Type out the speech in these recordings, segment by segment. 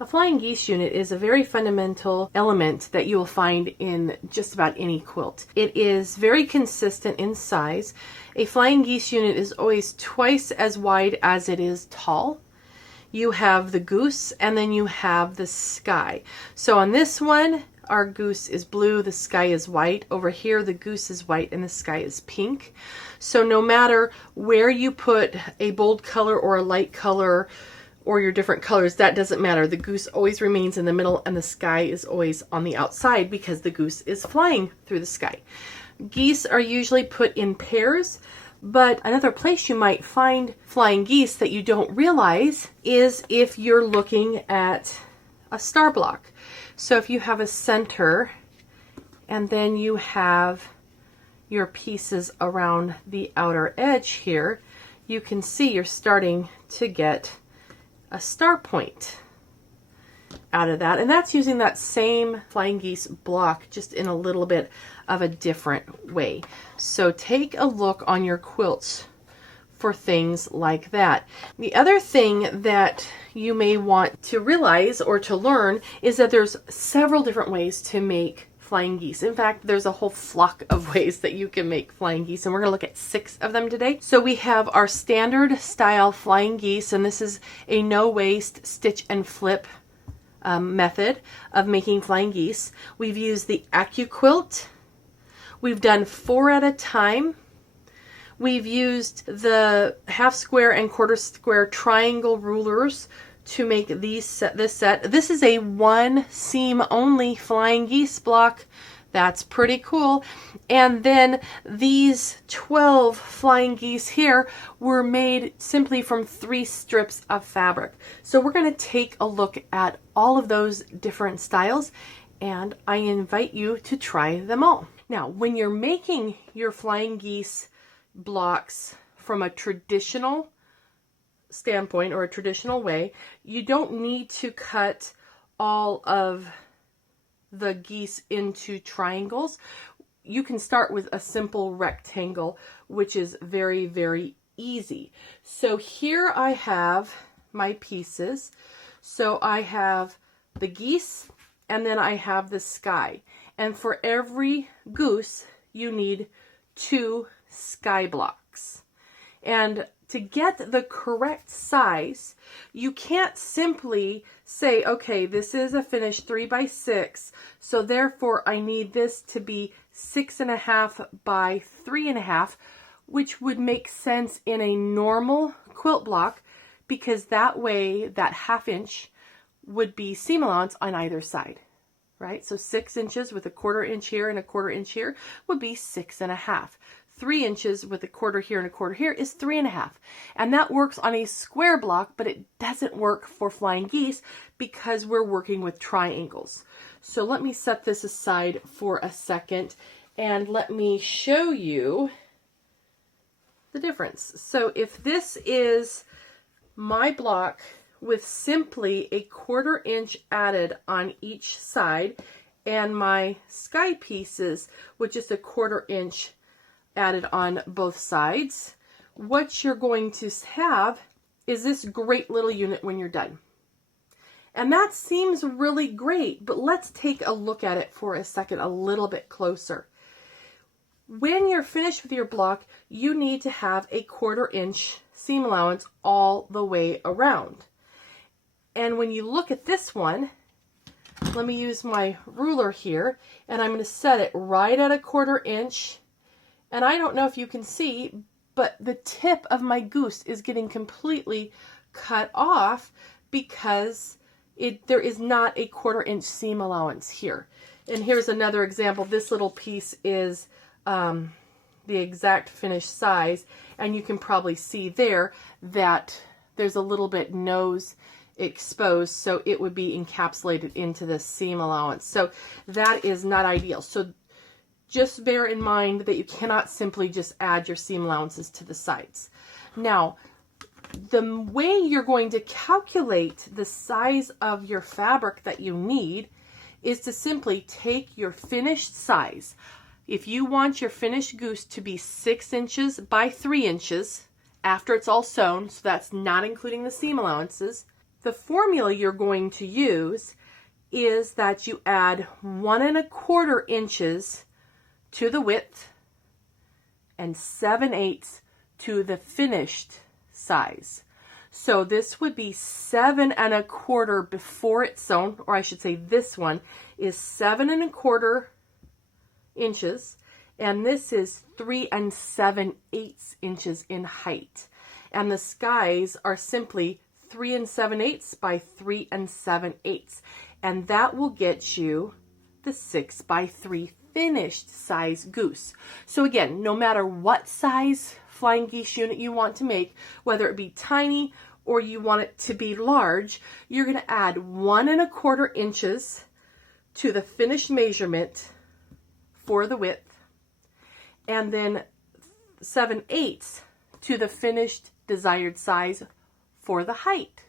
A flying geese unit is a very fundamental element that you will find in just about any quilt. It is very consistent in size. A flying geese unit is always twice as wide as it is tall. You have the goose and then you have the sky. So on this one, our goose is blue, the sky is white. Over here, the goose is white and the sky is pink. So no matter where you put a bold color or a light color or your different colors, that doesn't matter. The goose always remains in the middle and the sky is always on the outside because the goose is flying through the sky. Geese are usually put in pairs, but another place you might find flying geese that you don't realize is if you're looking at a star block. So if you have a center and then you have your pieces around the outer edge here, you can see you're starting to get a star point out of that, and that's using that same flying geese block just in a little bit of a different way. So take a look on your quilts for things like that. The other thing that you may want to realize or to learn is that there's several different ways to make flying geese. In fact, there's a whole flock of ways that you can make flying geese, and we're going to look at 6 of them today. So we have our standard style flying geese, and this is a no waste stitch and flip method of making flying geese. We've used the AccuQuilt. We've done 4 at a time. We've used the half square and quarter square triangle rulers to make this set. This is a 1 seam only flying geese block. That's pretty cool. And then these 12 flying geese here were made simply from 3 strips of fabric. So we're going to take a look at all of those different styles, and I invite you to try them all. Now, when you're making your flying geese blocks from a traditional standpoint or a traditional way, you don't need to cut all of the geese into triangles. You can start with a simple rectangle, which is very, very easy. So here I have my pieces. So I have the geese and then I have the sky. And for every goose, you need 2 sky blocks. And to get the correct size, you can't simply say, okay, this is a finished 3 by 6, so therefore I need this to be 6.5 by 3.5, which would make sense in a normal quilt block, because that way that 1/2 inch would be seam allowance on either side, right? So 6 inches with a 1/4 inch here and a 1/4 inch here would be 6.5. 3 inches with a 1/4 here and a 1/4 here is 3.5. And that works on a square block, but it doesn't work for flying geese because we're working with triangles. So let me set this aside for a second and let me show you the difference. So if this is my block with simply a 1/4 inch added on each side and my sky pieces with just a 1/4 inch added on both sides, what you're going to have is this great little unit when you're done. And that seems really great, but let's take a look at it for a second a little bit closer. When you're finished with your block, you need to have a 1/4 inch seam allowance all the way around. And when you look at this one, let me use my ruler here, and I'm going to set it right at a 1/4 inch. And I don't know if you can see, but the tip of my goose is getting completely cut off because there is not a 1/4 inch seam allowance here. And here's another example. This little piece is the exact finished size, and you can probably see there that there's a little bit nose exposed, so it would be encapsulated into the seam allowance. So that is not ideal. So just bear in mind that you cannot simply just add your seam allowances to the sides. Now, the way you're going to calculate the size of your fabric that you need is to simply take your finished size. If you want your finished goose to be 6 inches by 3 inches after it's all sewn, so that's not including the seam allowances, The formula you're going to use is that you add 1¼ inches to the width and 7/8 to the finished size. So this would be 7¼ before it's sewn, or I should say this one is 7¼ inches, and this is 3 7/8 inches in height. And the skies are simply 3 7/8 by 3 7/8. And that will get you the 6x3 finished size goose. So again, no matter what size flying geese unit you want to make, whether it be tiny or you want it to be large, you're going to add 1¼ inches to the finished measurement for the width, and then 7/8 to the finished desired size for the height.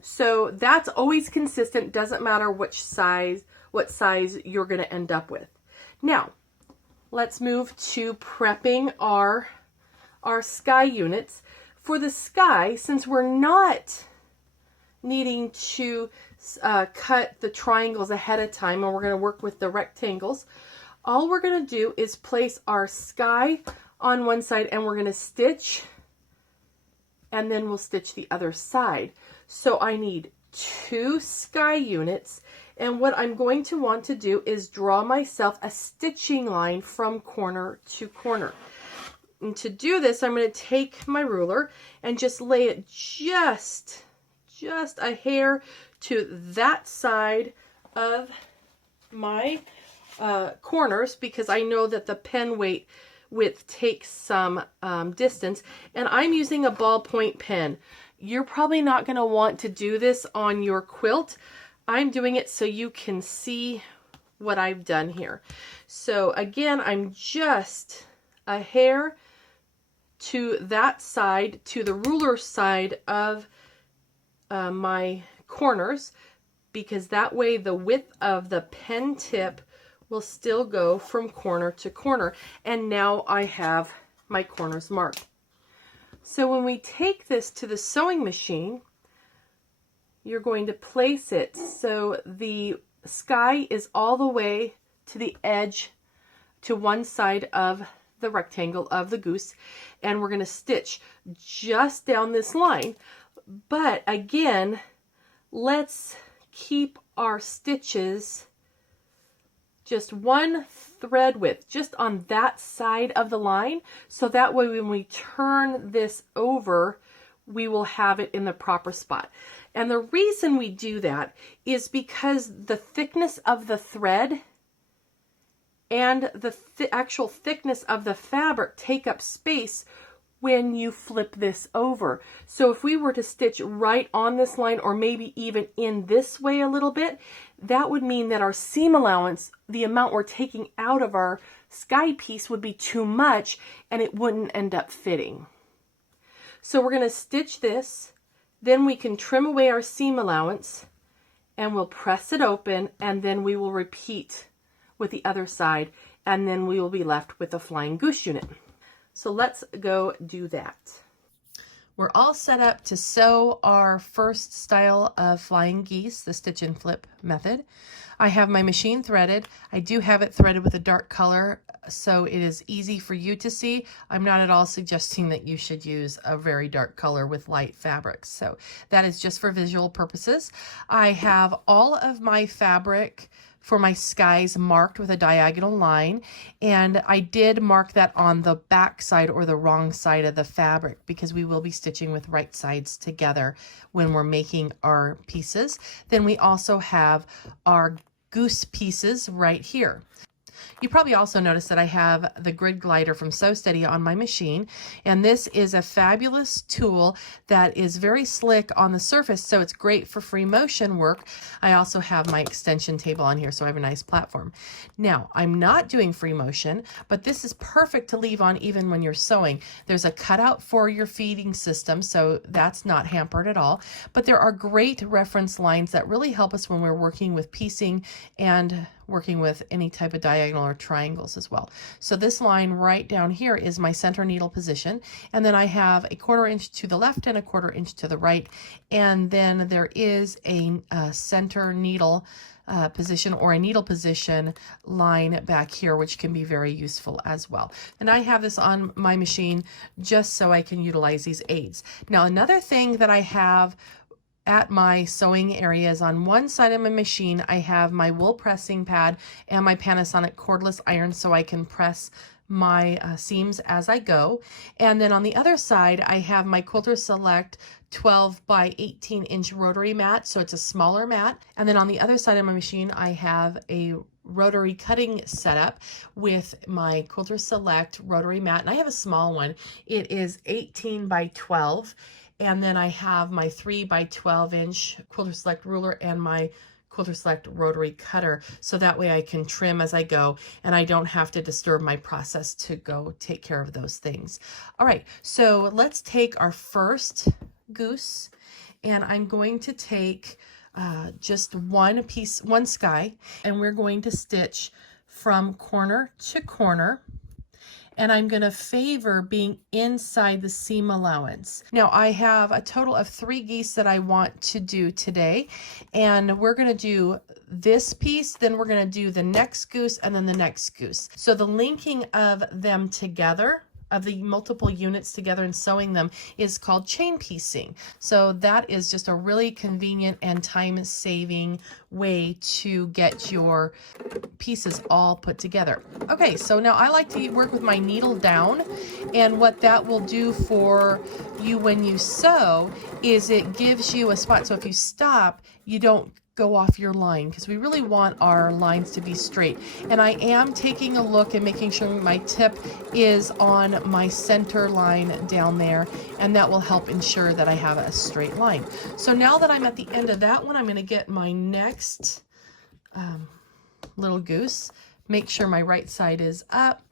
So that's always consistent, doesn't matter what size you're going to end up with. Now, let's move to prepping our sky units. For the sky, since we're not needing to cut the triangles ahead of time, and we're going to work with the rectangles, all we're going to do is place our sky on one side, and we're going to stitch, and then we'll stitch the other side. So I need 2 sky units, and what I'm going to want to do is draw myself a stitching line from corner to corner. And to do this, I'm going to take my ruler and just lay it just a hair to that side of my corners, because I know that the pen width takes some distance, and I'm using a ballpoint pen. You're probably not going to want to do this on your quilt. I'm doing it so you can see what I've done here. So again, I'm just a hair to that side, to the ruler side of my corners, because that way the width of the pen tip will still go from corner to corner. And now I have my corners marked. So when we take this to the sewing machine, you're going to place it so the sky is all the way to the edge, to one side of the rectangle of the goose, and we're going to stitch just down this line. But again, let's keep our stitches just one thread width, just on that side of the line, so that way when we turn this over, we will have it in the proper spot. And the reason we do that is because the thickness of the thread and the actual thickness of the fabric take up space when you flip this over. So if we were to stitch right on this line, or maybe even in this way a little bit, that would mean that our seam allowance, the amount we're taking out of our sky piece, would be too much and it wouldn't end up fitting. So we're going to stitch this, then we can trim away our seam allowance, and we'll press it open, and then we will repeat with the other side, and then we will be left with a flying goose unit. So let's go do that. We're all set up to sew our first style of flying geese, the stitch and flip method. I have my machine threaded. I do have it threaded with a dark color, so it is easy for you to see. I'm not at all suggesting that you should use a very dark color with light fabrics. So that is just for visual purposes. I have all of my fabric for my skies marked with a diagonal line, and I did mark that on the back side or the wrong side of the fabric, because we will be stitching with right sides together when we're making our pieces. Then we also have our goose pieces right here. You probably also noticed that I have the grid glider from Sew Steady on my machine, and this is a fabulous tool that is very slick on the surface, so it's great for free motion work. I also have my extension table on here, so I have a nice platform. Now, I'm not doing free motion, but this is perfect to leave on even when you're sewing. There's a cutout for your feeding system, so that's not hampered at all, but there are great reference lines that really help us when we're working with piecing and working with any type of diagonal or triangles as well. So this line right down here is my center needle position, and then I have a 1/4 inch to the left and a 1/4 inch to the right, and then there is a center needle position or a needle position line back here, which can be very useful as well. And I have this on my machine just so I can utilize these aids. Now, another thing that I have at my sewing area is on one side of my machine, I have my wool pressing pad and my Panasonic cordless iron so I can press my seams as I go. And then on the other side, I have my Quilter Select 12 by 18 inch rotary mat. So it's a smaller mat. And then on the other side of my machine, I have a rotary cutting setup with my Quilter Select rotary mat. And I have a small one. It is 18 by 12. And then I have my 3 by 12 inch Quilter Select ruler and my Quilter Select rotary cutter, so that way I can trim as I go and I don't have to disturb my process to go take care of those things. All right, so let's take our first goose, and I'm going to take just one piece, one sky, and we're going to stitch from corner to corner. And I'm going to favor being inside the seam allowance. Now I have a total of 3 geese that I want to do today, and we're going to do this piece, then we're going to do the next goose, and then the next goose. So the linking of them together, of the multiple units together and sewing them, is called chain piecing. So that is just a really convenient and time-saving way to get your pieces all put together. Okay, so now I like to work with my needle down, and what that will do for you when you sew is it gives you a spot. So if you stop, you don't go off your line, because we really want our lines to be straight. And I am taking a look and making sure my tip is on my center line down there, and that will help ensure that I have a straight line. So now that I'm at the end of that one, I'm going to get my next little goose, make sure my right side is up,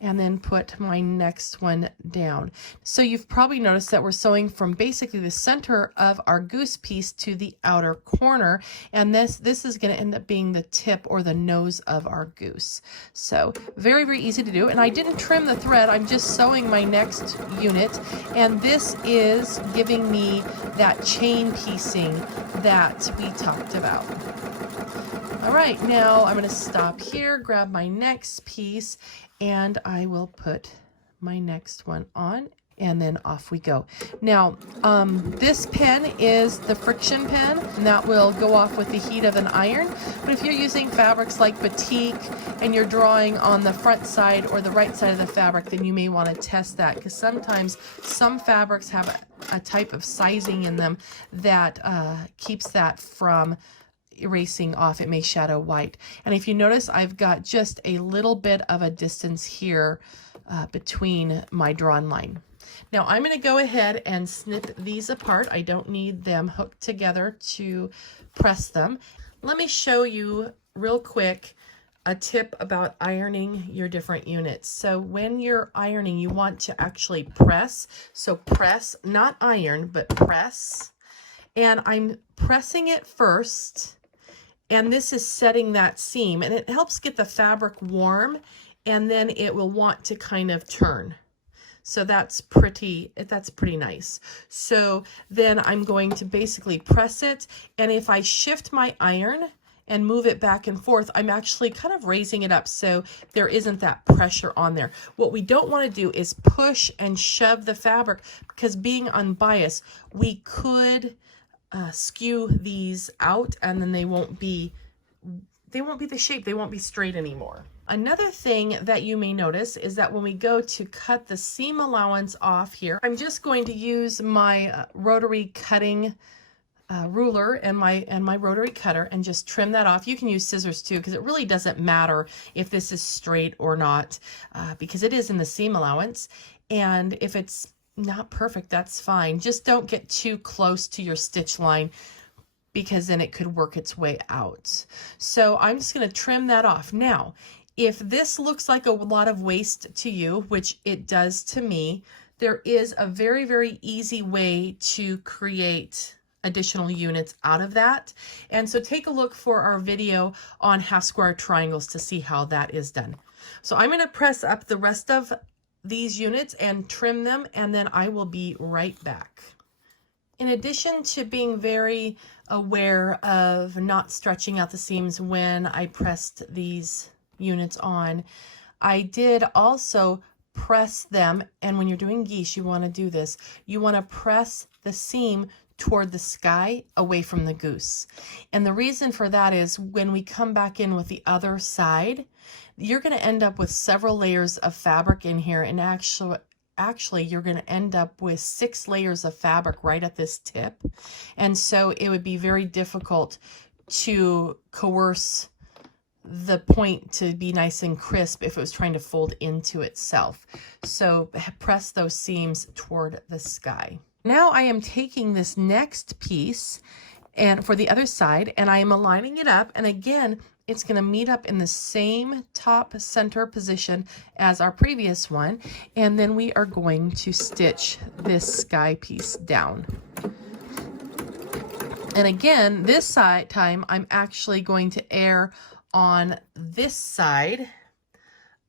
and then put my next one down. So you've probably noticed that we're sewing from basically the center of our goose piece to the outer corner, and this is going to end up being the tip or the nose of our goose. So very, very easy to do, and I didn't trim the thread. I'm just sewing my next unit, and this is giving me that chain piecing that we talked about. All right, now I'm going to stop here, grab my next piece, and I will put my next one on, and then off we go. Now, this pen is the friction pen, and that will go off with the heat of an iron. But if you're using fabrics like batik and you're drawing on the front side or the right side of the fabric, then you may want to test that, because sometimes some fabrics have a type of sizing in them that keeps that from erasing off. It may shadow white. And if you notice, I've got just a little bit of a distance here between my drawn line. Now I'm going to go ahead and snip these apart. I don't need them hooked together to press them. Let me show you real quick a tip about ironing your different units. So when you're ironing, you want to actually press. So press, not iron, but press. And I'm pressing it first, and this is setting that seam, and it helps get the fabric warm, and then it will want to kind of turn. So that's pretty nice. So then I'm going to basically press it, and if I shift my iron and move it back and forth, I'm actually kind of raising it up so there isn't that pressure on there. What we don't want to do is push and shove the fabric, because being unbiased, we could skew these out, and then they won't be the shape, they won't be straight anymore. Another thing that you may notice is that when we go to cut the seam allowance off here, I'm just going to use my rotary cutting ruler and my rotary cutter and just trim that off. You can use scissors too, because it really doesn't matter if this is straight or not, because it is in the seam allowance. And if it's not perfect, that's fine. Just don't get too close to your stitch line, because then it could work its way out. So I'm just going to trim that off. Now, if this looks like a lot of waste to you, which it does to me, there is a very, very easy way to create additional units out of that. And so take a look for our video on half square triangles to see how that is done. So I'm going to press up the rest of these units and trim them, and then I will be right back. In addition to being very aware of not stretching out the seams when I pressed these units on, I did also press them, and when you're doing geese, you want to do this. You want to press the seam toward the sky, away from the goose. And the reason for that is when we come back in with the other side, you're going to end up with several layers of fabric in here, and actually you're going to end up with 6 layers of fabric right at this tip. And so it would be very difficult to coerce the point to be nice and crisp if it was trying to fold into itself. So press those seams toward the sky. Now I am taking this next piece and for the other side, and I am aligning it up, and again it's going to meet up in the same top center position as our previous one, and then we are going to stitch this sky piece down. And again, this side time I'm actually going to err on this side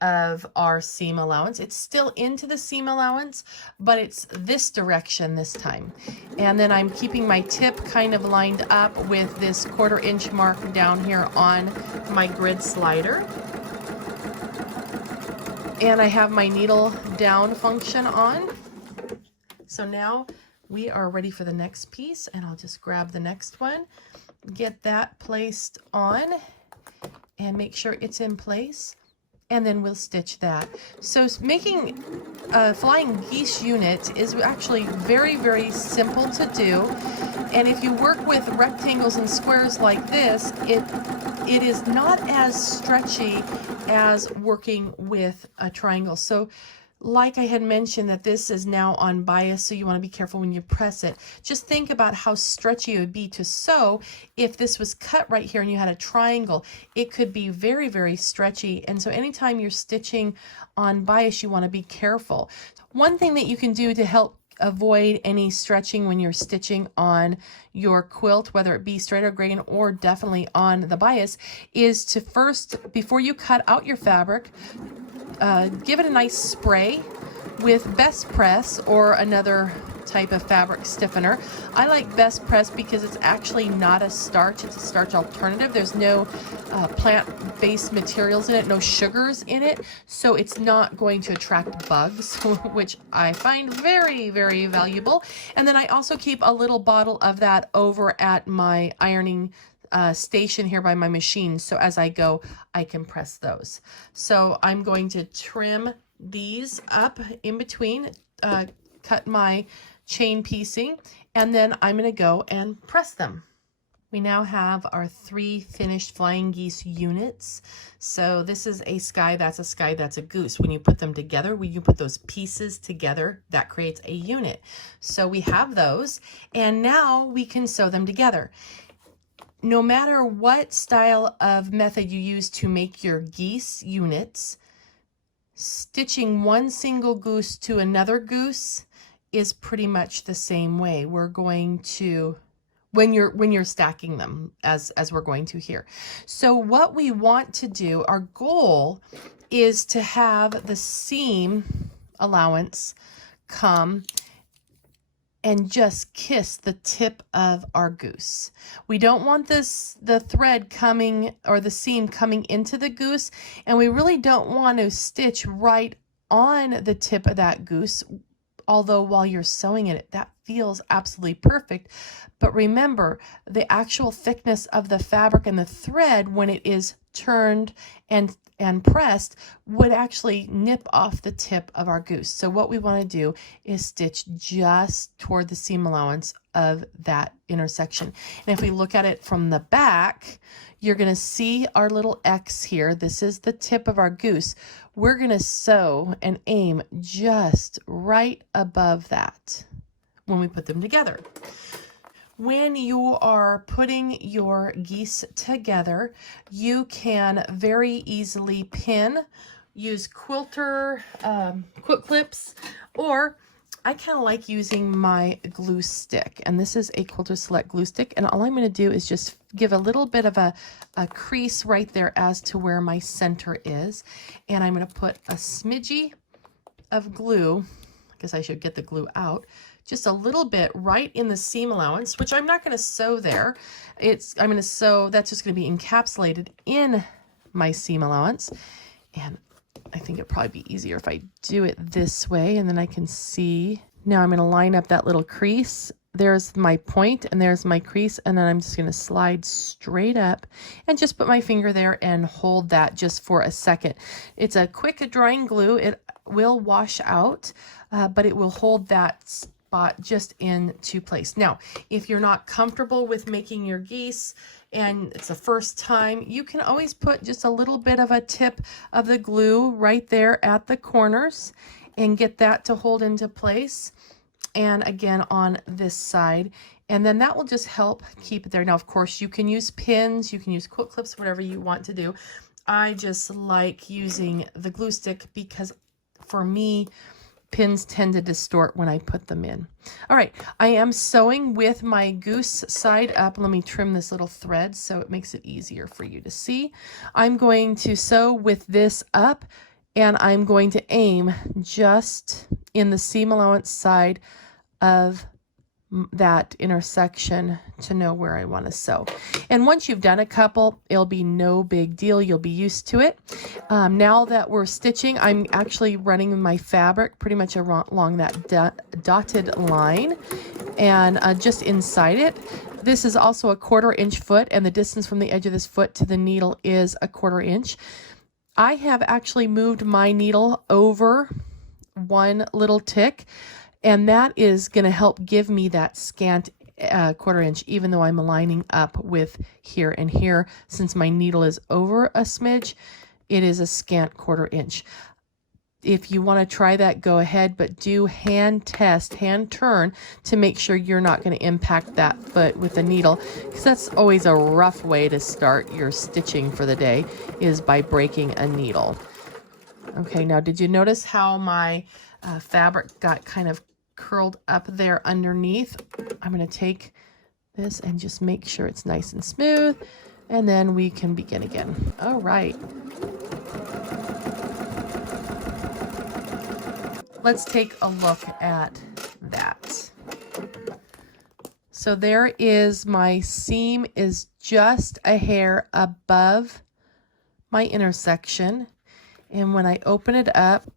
of our seam allowance. It's still into the seam allowance, but it's this direction this time. And then I'm keeping my tip kind of lined up with this 1/4 inch mark down here on my grid slider. And I have my needle down function on. So now we are ready for the next piece, and I'll just grab the next one, get that placed on, and make sure it's in place, and then we'll stitch that. So making a flying geese unit is actually very, very simple to do. And if you work with rectangles and squares like this, it is not as stretchy as working with a triangle. So like I had mentioned that this is now on bias, so you want to be careful when you press it. Just think about how stretchy it would be to sew if this was cut right here and you had a triangle. It could be very, very stretchy, and so anytime you're stitching on bias, you want to be careful. One thing that you can do to help avoid any stretching when you're stitching on your quilt, whether it be straight or grain or definitely on the bias, is to first, before you cut out your fabric, give it a nice spray with Best Press or another type of fabric stiffener. I like Best Press because it's actually not a starch, it's a starch alternative. There's no plant-based materials in it, no sugars in it, so it's not going to attract bugs, which I find very, very valuable. And then I also keep a little bottle of that over at my ironing station here by my machine, so as I go I can press those. So I'm going to trim these up in between, cut my chain piecing, and then I'm going to go and press them. We now have our 3 finished flying geese units. So this is a sky, that's a sky, that's a goose. When you put them together, when you put those pieces together, that creates a unit. So we have those, and now we can sew them together. No matter what style of method you use to make your geese units, stitching one single goose to another goose is pretty much the same way. We're going to, when you're stacking them, as we're going to here. So what we want to do, our goal is to have the seam allowance come and just kiss the tip of our goose. We don't want the thread coming, or the seam coming into the goose, and we really don't want to stitch right on the tip of that goose, although while you're sewing it, that feels absolutely perfect. But remember, the actual thickness of the fabric and the thread, when it is turned and pressed, would actually nip off the tip of our goose. So what we want to do is stitch just toward the seam allowance of that intersection. And if we look at it from the back, you're going to see our little X here. This is the tip of our goose. We're going to sew and aim just right above that when we put them together. When you are putting your geese together, you can very easily pin, use quilter quilt clips, or I kind of like using my glue stick, and this is a Quilter Select glue stick, and all I'm going to do is just give a little bit of a crease right there as to where my center is, and I'm going to put a smidgy of glue. I guess I should get the glue out. Just a little bit right in the seam allowance, which I'm not going to sew there. I'm going to sew, that's just going to be encapsulated in my seam allowance. And I think it'd probably be easier if I do it this way, and then I can see. Now I'm going to line up that little crease. There's my point and there's my crease, and then I'm just going to slide straight up and just put my finger there and hold that just for a second. It's a quick drying glue. It will wash out, but it will hold that spot just into place. Now, if you're not comfortable with making your geese and it's the first time, you can always put just a little bit of a tip of the glue right there at the corners and get that to hold into place. And again on this side, and then that will just help keep it there. Now, of course, you can use pins, you can use quilt clips, whatever you want to do. I just like using the glue stick because for me, pins tend to distort when I put them in. All right, I am sewing with my goose side up. Let me trim this little thread so it makes it easier for you to see. I'm going to sew with this up, and I'm going to aim just in the seam allowance side of that intersection to know where I want to sew. And once you've done a couple, it'll be no big deal. You'll be used to it. Now that we're stitching, I'm actually running my fabric pretty much along that dotted line and just inside it. This is also a 1/4 inch foot, and the distance from the edge of this foot to the needle is a 1/4 inch. I have actually moved my needle over one little tick, and that is going to help give me that scant 1/4 inch, even though I'm lining up with here and here. Since my needle is over a smidge, it is a scant 1/4 inch. If you want to try that, go ahead, but do hand test, hand turn to make sure you're not going to impact that foot with the needle, because that's always a rough way to start your stitching for the day, is by breaking a needle. Okay, now did you notice how my fabric got kind of curled up there underneath? I'm going to take this and just make sure it's nice and smooth, and then we can begin again. All right. Let's take a look at that. So there is my seam is just a hair above my intersection. And when I open it up,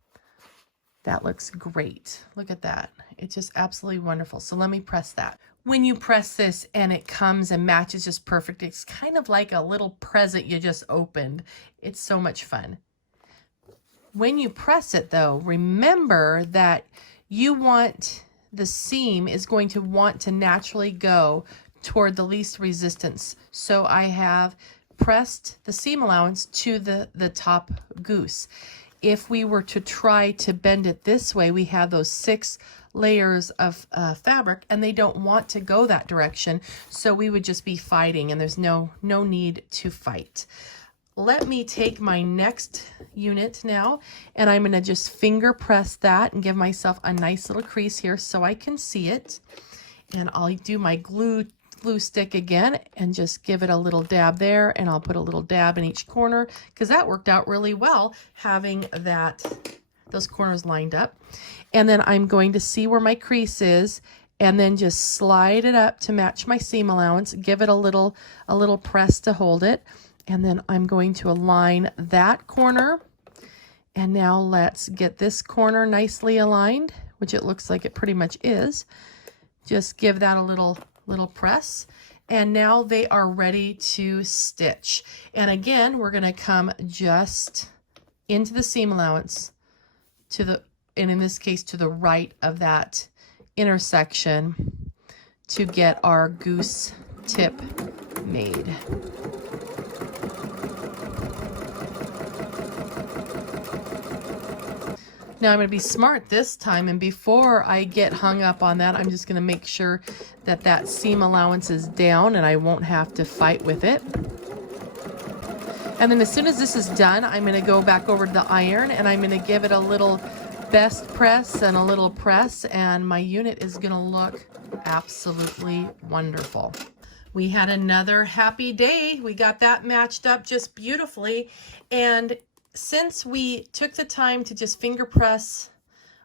that looks great. Look at that. It's just absolutely wonderful. So let me press that. When you press this and it comes and matches just perfect, it's kind of like a little present you just opened. It's so much fun. When you press it though, remember that you want, the seam is going to want to naturally go toward the least resistance. So I have pressed the seam allowance to the top goose. If we were to try to bend it this way, we have those 6 layers of fabric, and they don't want to go that direction. So we would just be fighting, and there's no need to fight. Let me take my next unit now, and I'm going to just finger press that and give myself a nice little crease here so I can see it. And I'll do my glue stick again and just give it a little dab there, and I'll put a little dab in each corner because that worked out really well, having those corners lined up. And then I'm going to see where my crease is and then just slide it up to match my seam allowance, give it a little press to hold it. And then I'm going to align that corner. And now let's get this corner nicely aligned, which it looks like it pretty much is. Just give that a little press. And now they are ready to stitch. And again, we're going to come just into the seam allowance and in this case to the right of that intersection to get our goose tip made. Now I'm going to be smart this time, and before I get hung up on that, I'm just going to make sure that that seam allowance is down and I won't have to fight with it. And then as soon as this is done, I'm going to go back over to the iron and I'm going to give it a little best press and a little press, and my unit is gonna look absolutely wonderful. We had another happy day. We got that matched up just beautifully. And since we took the time to just finger press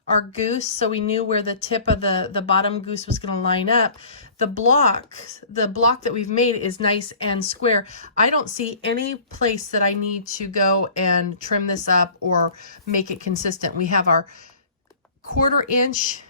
our goose, so we knew where the tip of the bottom goose was going to line up, the block that we've made is nice and square. I don't see any place that I need to go and trim this up or make it consistent. We have our 1/4 inch.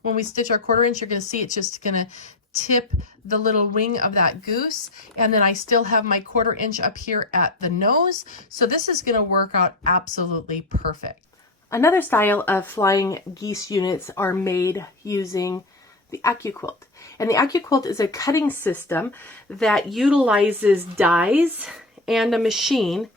When we stitch our 1/4 inch, you're going to see it's just going to tip the little wing of that goose, and then I still have my 1/4 inch up here at the nose, so this is going to work out absolutely perfect. Another style of flying geese units are made using the AccuQuilt, and the AccuQuilt is a cutting system that utilizes dies and a machine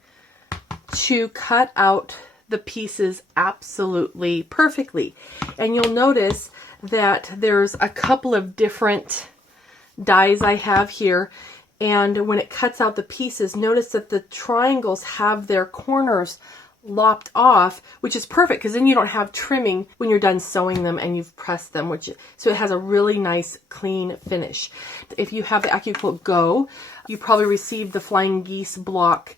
to cut out the pieces absolutely perfectly. And you'll notice that there's a couple of different dies I have here, and when it cuts out the pieces, notice that the triangles have their corners lopped off, which is perfect because then you don't have trimming when you're done sewing them and you've pressed them, so it has a really nice clean finish. If you have the AccuQuilt Go, you probably received the Flying Geese block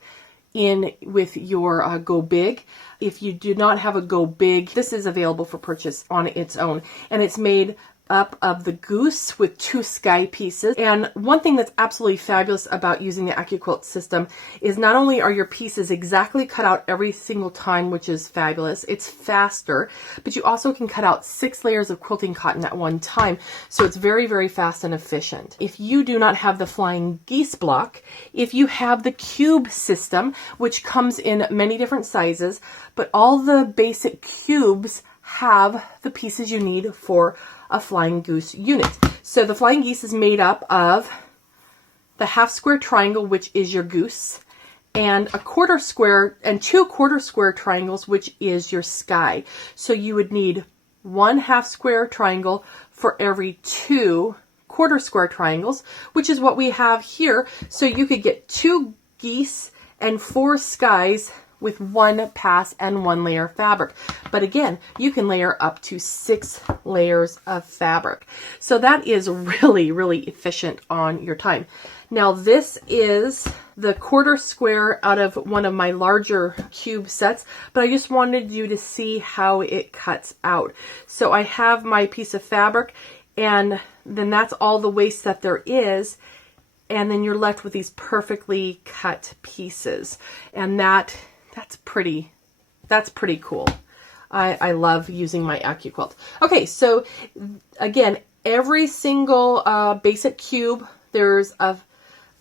in with your Go Big. If you do not have a Go Big, this is available for purchase on its own, and it's made up of the goose with 2 sky pieces. And one thing that's absolutely fabulous about using the AccuQuilt system is not only are your pieces exactly cut out every single time, which is fabulous, it's faster, but you also can cut out 6 layers of quilting cotton at one time, so it's very, very fast and efficient. If you do not have the Flying Geese block, if you have the cube system, which comes in many different sizes, but all the basic cubes have the pieces you need for a Flying Goose unit. So the Flying Geese is made up of the 1/2 square triangle, which is your goose, and a 1/4 square and 2 1/4 square triangles, which is your sky. So you would need 1 1/2 square triangle for every 2 1/4 square triangles, which is what we have here. So you could get 2 geese and 4 skies with 1 pass and 1 layer of fabric. But again, you can layer up to 6 layers of fabric. So that is really, really efficient on your time. Now this is the 1/4 square out of one of my larger cube sets, but I just wanted you to see how it cuts out. So I have my piece of fabric, and then that's all the waste that there is. And then you're left with these perfectly cut pieces. And that's pretty cool. I love using my AccuQuilt. Okay, so again, every single basic cube, there's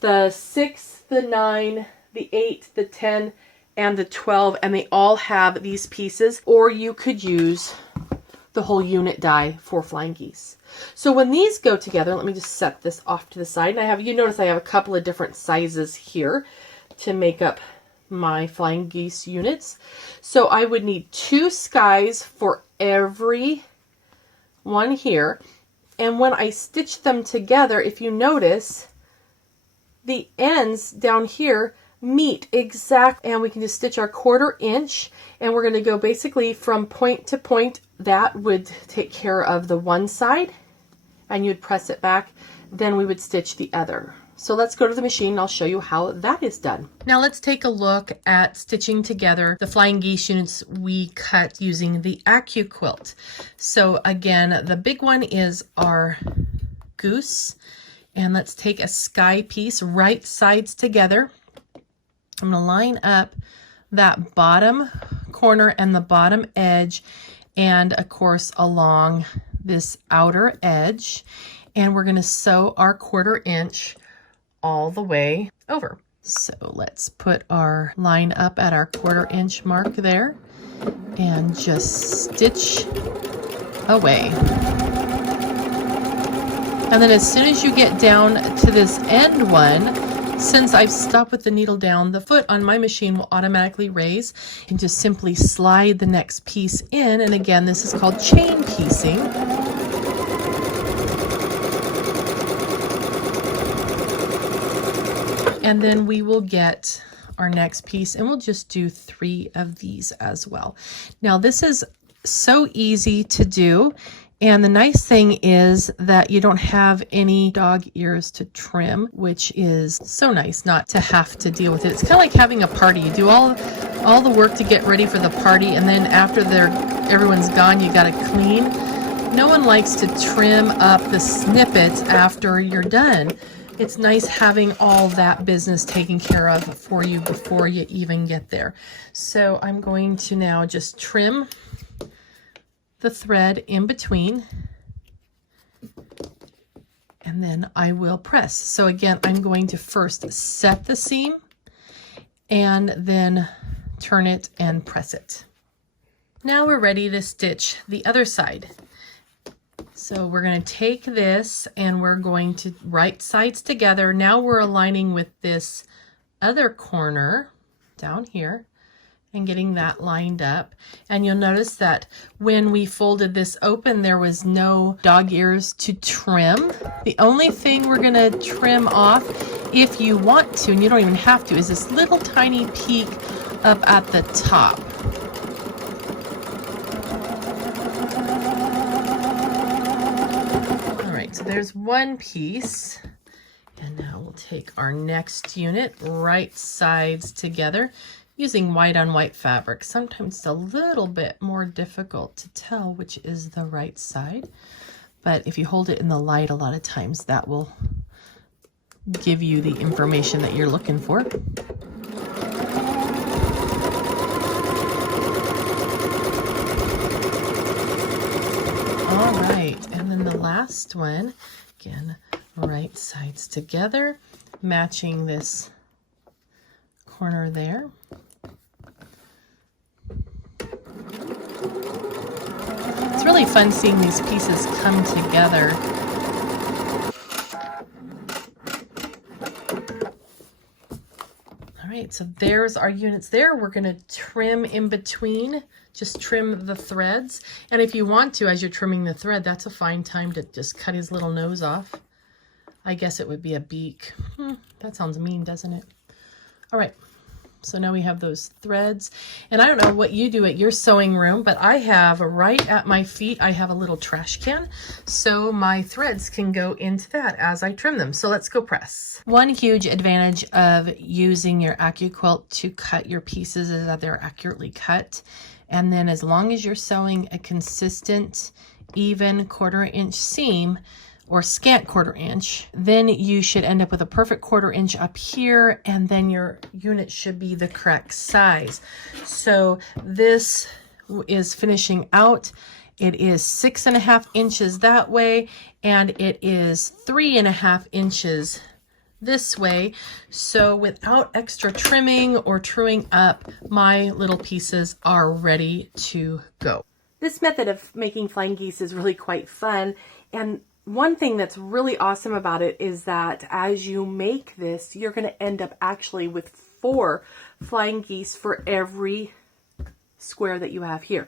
the 6, the 9, the 8, the 10, and the 12, and they all have these pieces, or you could use the whole unit die for Flying Geese. So when these go together, let me just set this off to the side. And you notice I have a couple of different sizes here to make up my Flying Geese units. So I would need 2 skies for every one here. And when I stitch them together, if you notice, the ends down here meet exact, and we can just stitch our 1/4 inch, and we're going to go basically from point to point. That would take care of the one side, and you'd press it back. Then we would stitch the other. So let's go to the machine and I'll show you how that is done. Now let's take a look at stitching together the Flying Geese units we cut using the AccuQuilt. So again, the big one is our goose, and let's take a sky piece, right sides together. I'm going to line up that bottom corner and the bottom edge, and of course along this outer edge, and we're going to sew our 1/4 inch all the way over. So let's put our line up at our 1/4 inch mark there and just stitch away. And then as soon as you get down to this end one, since I've stopped with the needle down, the foot on my machine will automatically raise, and just simply slide the next piece in. And again, this is called chain piecing. And then we will get our next piece, and we'll just do 3 of these as well. Now this is so easy to do. And the nice thing is that you don't have any dog ears to trim, which is so nice not to have to deal with it. It's kind of like having a party. You do all the work to get ready for the party, and then after everyone's gone, you got to clean. No one likes to trim up the snippets after you're done. It's nice having all that business taken care of for you before you even get there. So I'm going to now just trim the thread in between, and then I will press. So again, I'm going to first set the seam and then turn it and press it. Now we're ready to stitch the other side. So we're going to take this and we're going to right sides together. Now we're aligning with this other corner down here and getting that lined up. And you'll notice that when we folded this open, there was no dog ears to trim. The only thing we're going to trim off, if you want to, and you don't even have to, is this little tiny peak up at the top. All right, so there's one piece. And now we'll take our next unit, right sides together, using white on white fabric. Sometimes it's a little bit more difficult to tell which is the right side, but if you hold it in the light, a lot of times that will give you the information that you're looking for. All right, and then the last one, again, right sides together, matching this corner there. It's really fun seeing these pieces come together. All right, so there's our units there. We're going to trim in between, just trim the threads. And if you want to, as you're trimming the thread, that's a fine time to just cut his little nose off. I guess it would be a beak. That sounds mean, doesn't it? All right. So now we have those threads, and I don't know what you do at your sewing room, but I have right at my feet, I have a little trash can, so my threads can go into that as I trim them. So let's go press. One huge advantage of using your AccuQuilt to cut your pieces is that they're accurately cut. And then as long as you're sewing a consistent, even 1/4 inch seam, or scant 1/4 inch, then you should end up with a perfect 1/4 inch up here, and then your unit should be the correct size. So this is finishing out. It is 6.5 inches that way, and it is 3.5 inches this way. So without extra trimming or truing up, my little pieces are ready to go. This method of making flying geese is really quite fun, and one thing that's really awesome about it is that as you make this, you're going to end up actually with 4 flying geese for every square that you have here.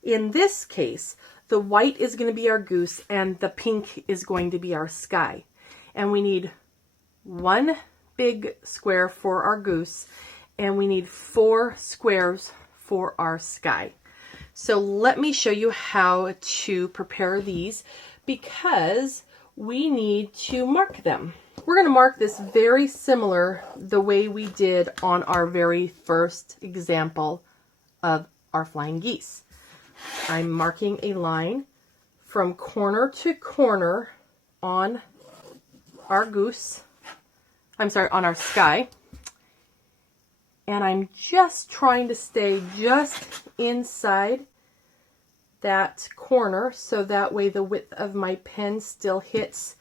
In this case, the white is going to be our goose and the pink is going to be our sky. And we need 1 big square for our goose, and we need 4 squares for our sky. So let me show you how to prepare these, because we need to mark them. We're going to mark this very similar the way we did on our very first example of our flying geese. I'm marking a line from corner to corner on our goose, on our sky, and I'm just trying to stay just inside that corner, so that way the width of my pen still hits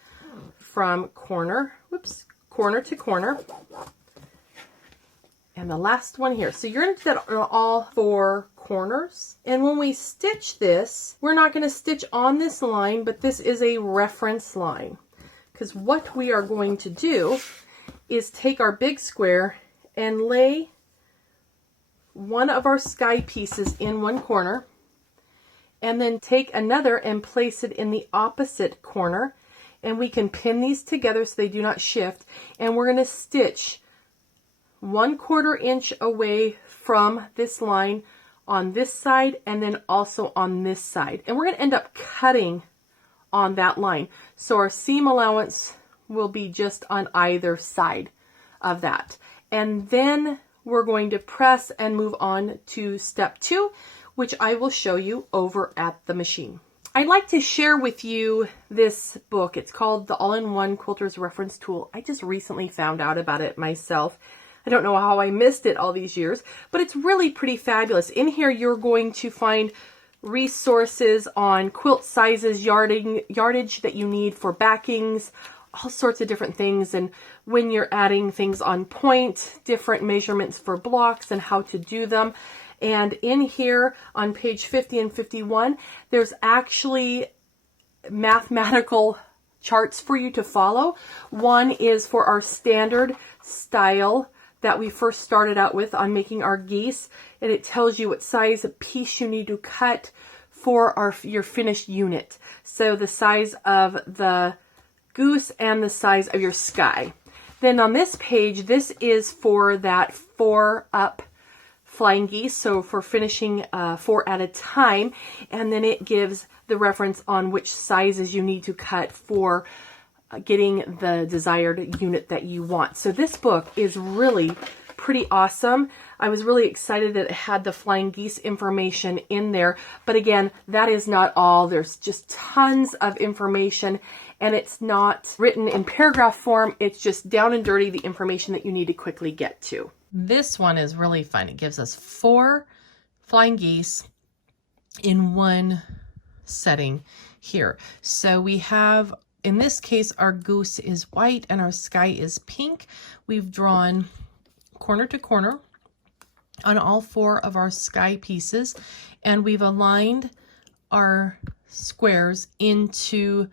from corner to corner. And the last one here. So you're going to do that on all 4 corners. And when we stitch this, we're not going to stitch on this line, but this is a reference line. Because what we are going to do is take our big square and lay one of our sky pieces in one corner, and then take another and place it in the opposite corner, and we can pin these together so they do not shift, and we're going to stitch 1/4 inch away from this line on this side and then also on this side. And we're going to end up cutting on that line. So our seam allowance will be just on either side of that. And then we're going to press and move on to step 2, which I will show you over at the machine. I'd like to share with you this book. It's called the All-in-One Quilter's Reference Tool. I just recently found out about it myself. I don't know how I missed it all these years, but it's really pretty fabulous. In here, you're going to find resources on quilt sizes, yardage that you need for backings, all sorts of different things. And when you're adding things on point, different measurements for blocks and how to do them. And in here on page 50 and 51, there's actually mathematical charts for you to follow. One is for our standard style that we first started out with on making our geese, and it tells you what size piece you need to cut for your finished unit. So the size of the goose and the size of your sky. Then on this page, this is for that 4 up flying geese, so for finishing 4 at a time, and then it gives the reference on which sizes you need to cut for getting the desired unit that you want. So this book is really pretty awesome. I was really excited that it had the flying geese information in there, but again, that is not all. There's just tons of information, and it's not written in paragraph form. It's just down and dirty, the information that you need to quickly get to. This one is really fun. It gives us 4 flying geese in one setting here. So we have, in this case, our goose is white and our sky is pink. We've drawn corner to corner on all 4 of our sky pieces, and we've aligned our squares into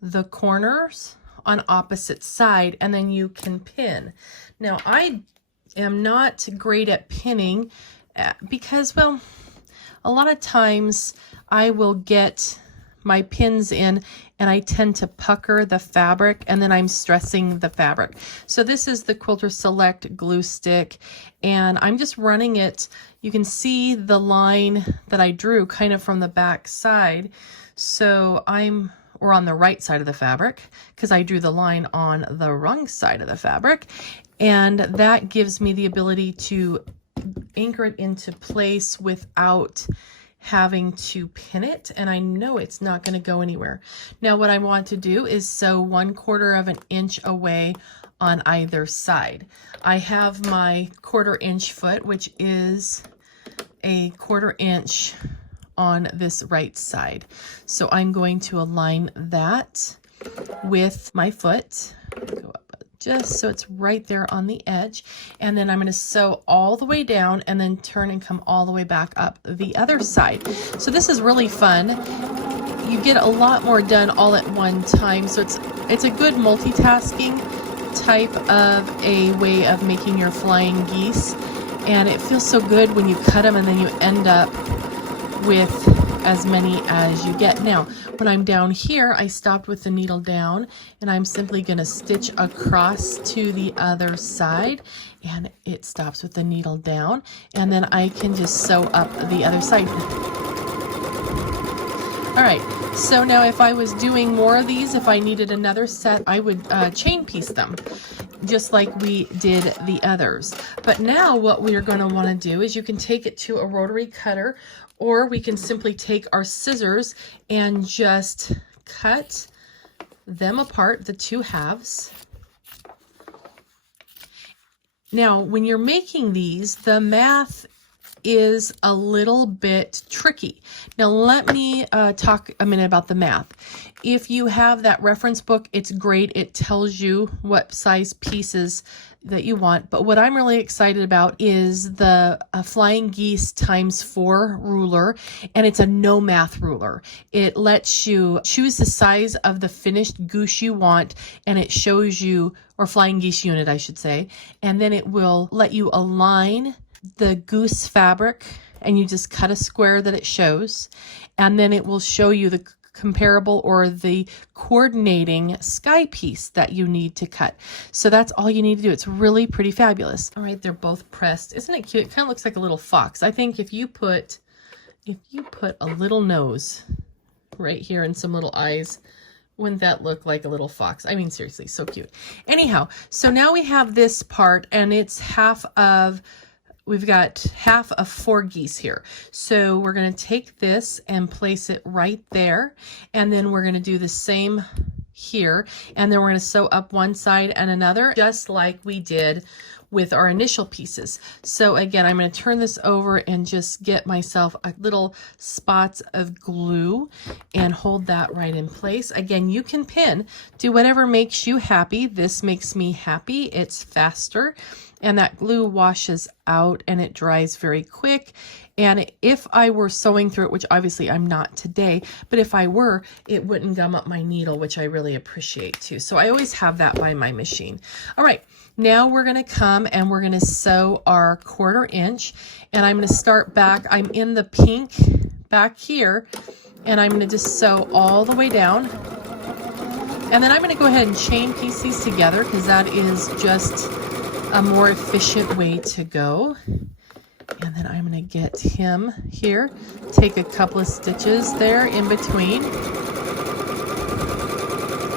the corners on opposite side, and then you can pin. Now, I am not great at pinning because, well, a lot of times I will get my pins in and I tend to pucker the fabric, and then I'm stressing the fabric. So this is the Quilter Select glue stick, and I'm just running it. You can see the line that I drew kind of from the back side. So or on the right side of the fabric, because I drew the line on the wrong side of the fabric. And that gives me the ability to anchor it into place without having to pin it, and I know it's not going to go anywhere. Now what I want to do is sew 1/4 of an inch away on either side. I have my 1/4 inch foot, which is a 1/4 inch on this right side. So I'm going to align that with my foot. Go up just so it's right there on the edge, and then I'm going to sew all the way down and then turn and come all the way back up the other side. So this is really fun. You get a lot more done all at one time, so it's a good multitasking type of a way of making your flying geese, and it feels so good when you cut them and then you end up with as many as you get. Now, when I'm down here, I stopped with the needle down, and I'm simply going to stitch across to the other side, and it stops with the needle down, and then I can just sew up the other side. All right, so now if I was doing more of these, if I needed another set, I would chain piece them, just like we did the others. But now what we're going to want to do is you can take it to a rotary cutter, or we can simply take our scissors and just cut them apart, the 2 halves. Now, when you're making these, the math is a little bit tricky. Now, let me talk a minute about the math. If you have that reference book, it's great. It tells you what size pieces that you want. But what I'm really excited about is the Flying Geese ×4 ruler, and it's a no math ruler. It lets you choose the size of the finished goose you want, and it shows you, or flying geese unit, I should say, and then it will let you align the goose fabric, and you just cut a square that it shows, and then it will show you the comparable or the coordinating sky piece that you need to cut. So that's all you need to do. It's really pretty fabulous. All right, they're both pressed. Isn't it cute? It kind of looks like a little fox. I think if you put a little nose right here and some little eyes, wouldn't that look like a little fox? I mean, seriously, so cute. Anyhow, so now we have this part, and it's we've got half of 4 geese here. So we're going to take this and place it right there. And then we're going to do the same here. And then we're going to sew up one side and another, just like we did with our initial pieces. So again, I'm going to turn this over and just get myself a little spots of glue and hold that right in place. Again, you can pin, do whatever makes you happy. This makes me happy. It's faster, and that glue washes out and it dries very quick. And if I were sewing through it, which obviously I'm not today, but if I were, it wouldn't gum up my needle, which I really appreciate too. So I always have that by my machine. All right, now we're gonna come and we're gonna sew our 1/4 inch. And I'm gonna start back, I'm in the pink back here, and I'm gonna just sew all the way down. And then I'm gonna go ahead and chain piece these together because that is just a more efficient way to go. And then I'm going to get him here, take a couple of stitches there in between.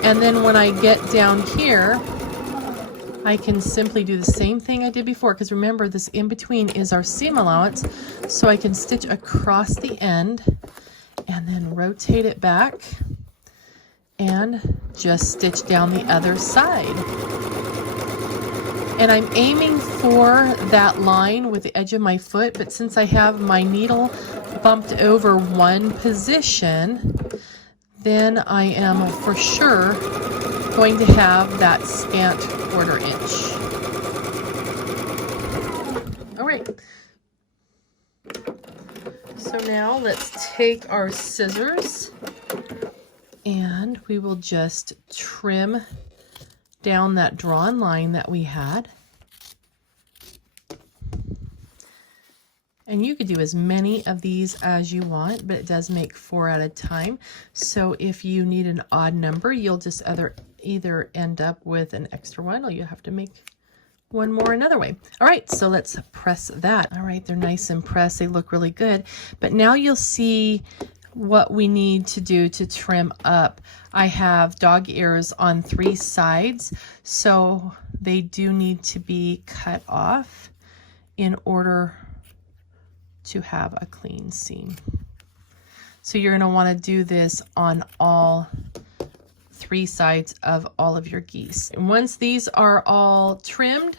And then when I get down here, I can simply do the same thing I did before, because remember, this in between is our seam allowance. So I can stitch across the end and then rotate it back and just stitch down the other side. And I'm aiming for that line with the edge of my foot, but since I have my needle bumped over one position, then I am for sure going to have that scant 1/4 inch. All right. So now let's take our scissors and we will just trim down that drawn line that we had. And you could do as many of these as you want, but it does make 4 at a time. So if you need an odd number, you'll just either end up with an extra one, or you have to make one more another way. All right, so let's press that. All right, they're nice and pressed. They look really good. But now you'll see what we need to do to trim up. I have dog ears on 3 sides, so they do need to be cut off in order to have a clean seam. So you're going to want to do this on all 3 sides of all of your geese. And once these are all trimmed,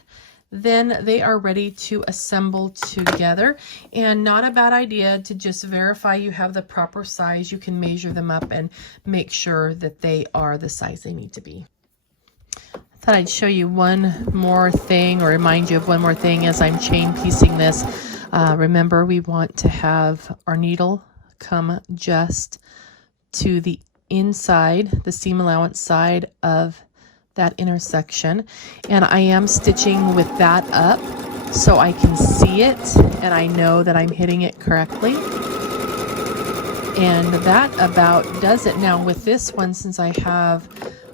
then they are ready to assemble together. And not a bad idea to just verify you have the proper size. You can measure them up and make sure that they are the size they need to be. I thought I'd show you one more thing, or remind you of one more thing as I'm chain piecing this. Remember, we want to have our needle come just to the inside, the seam allowance side of that intersection, and I am stitching with that up so I can see it and I know that I'm hitting it correctly. And that about does it. Now with this one, since I have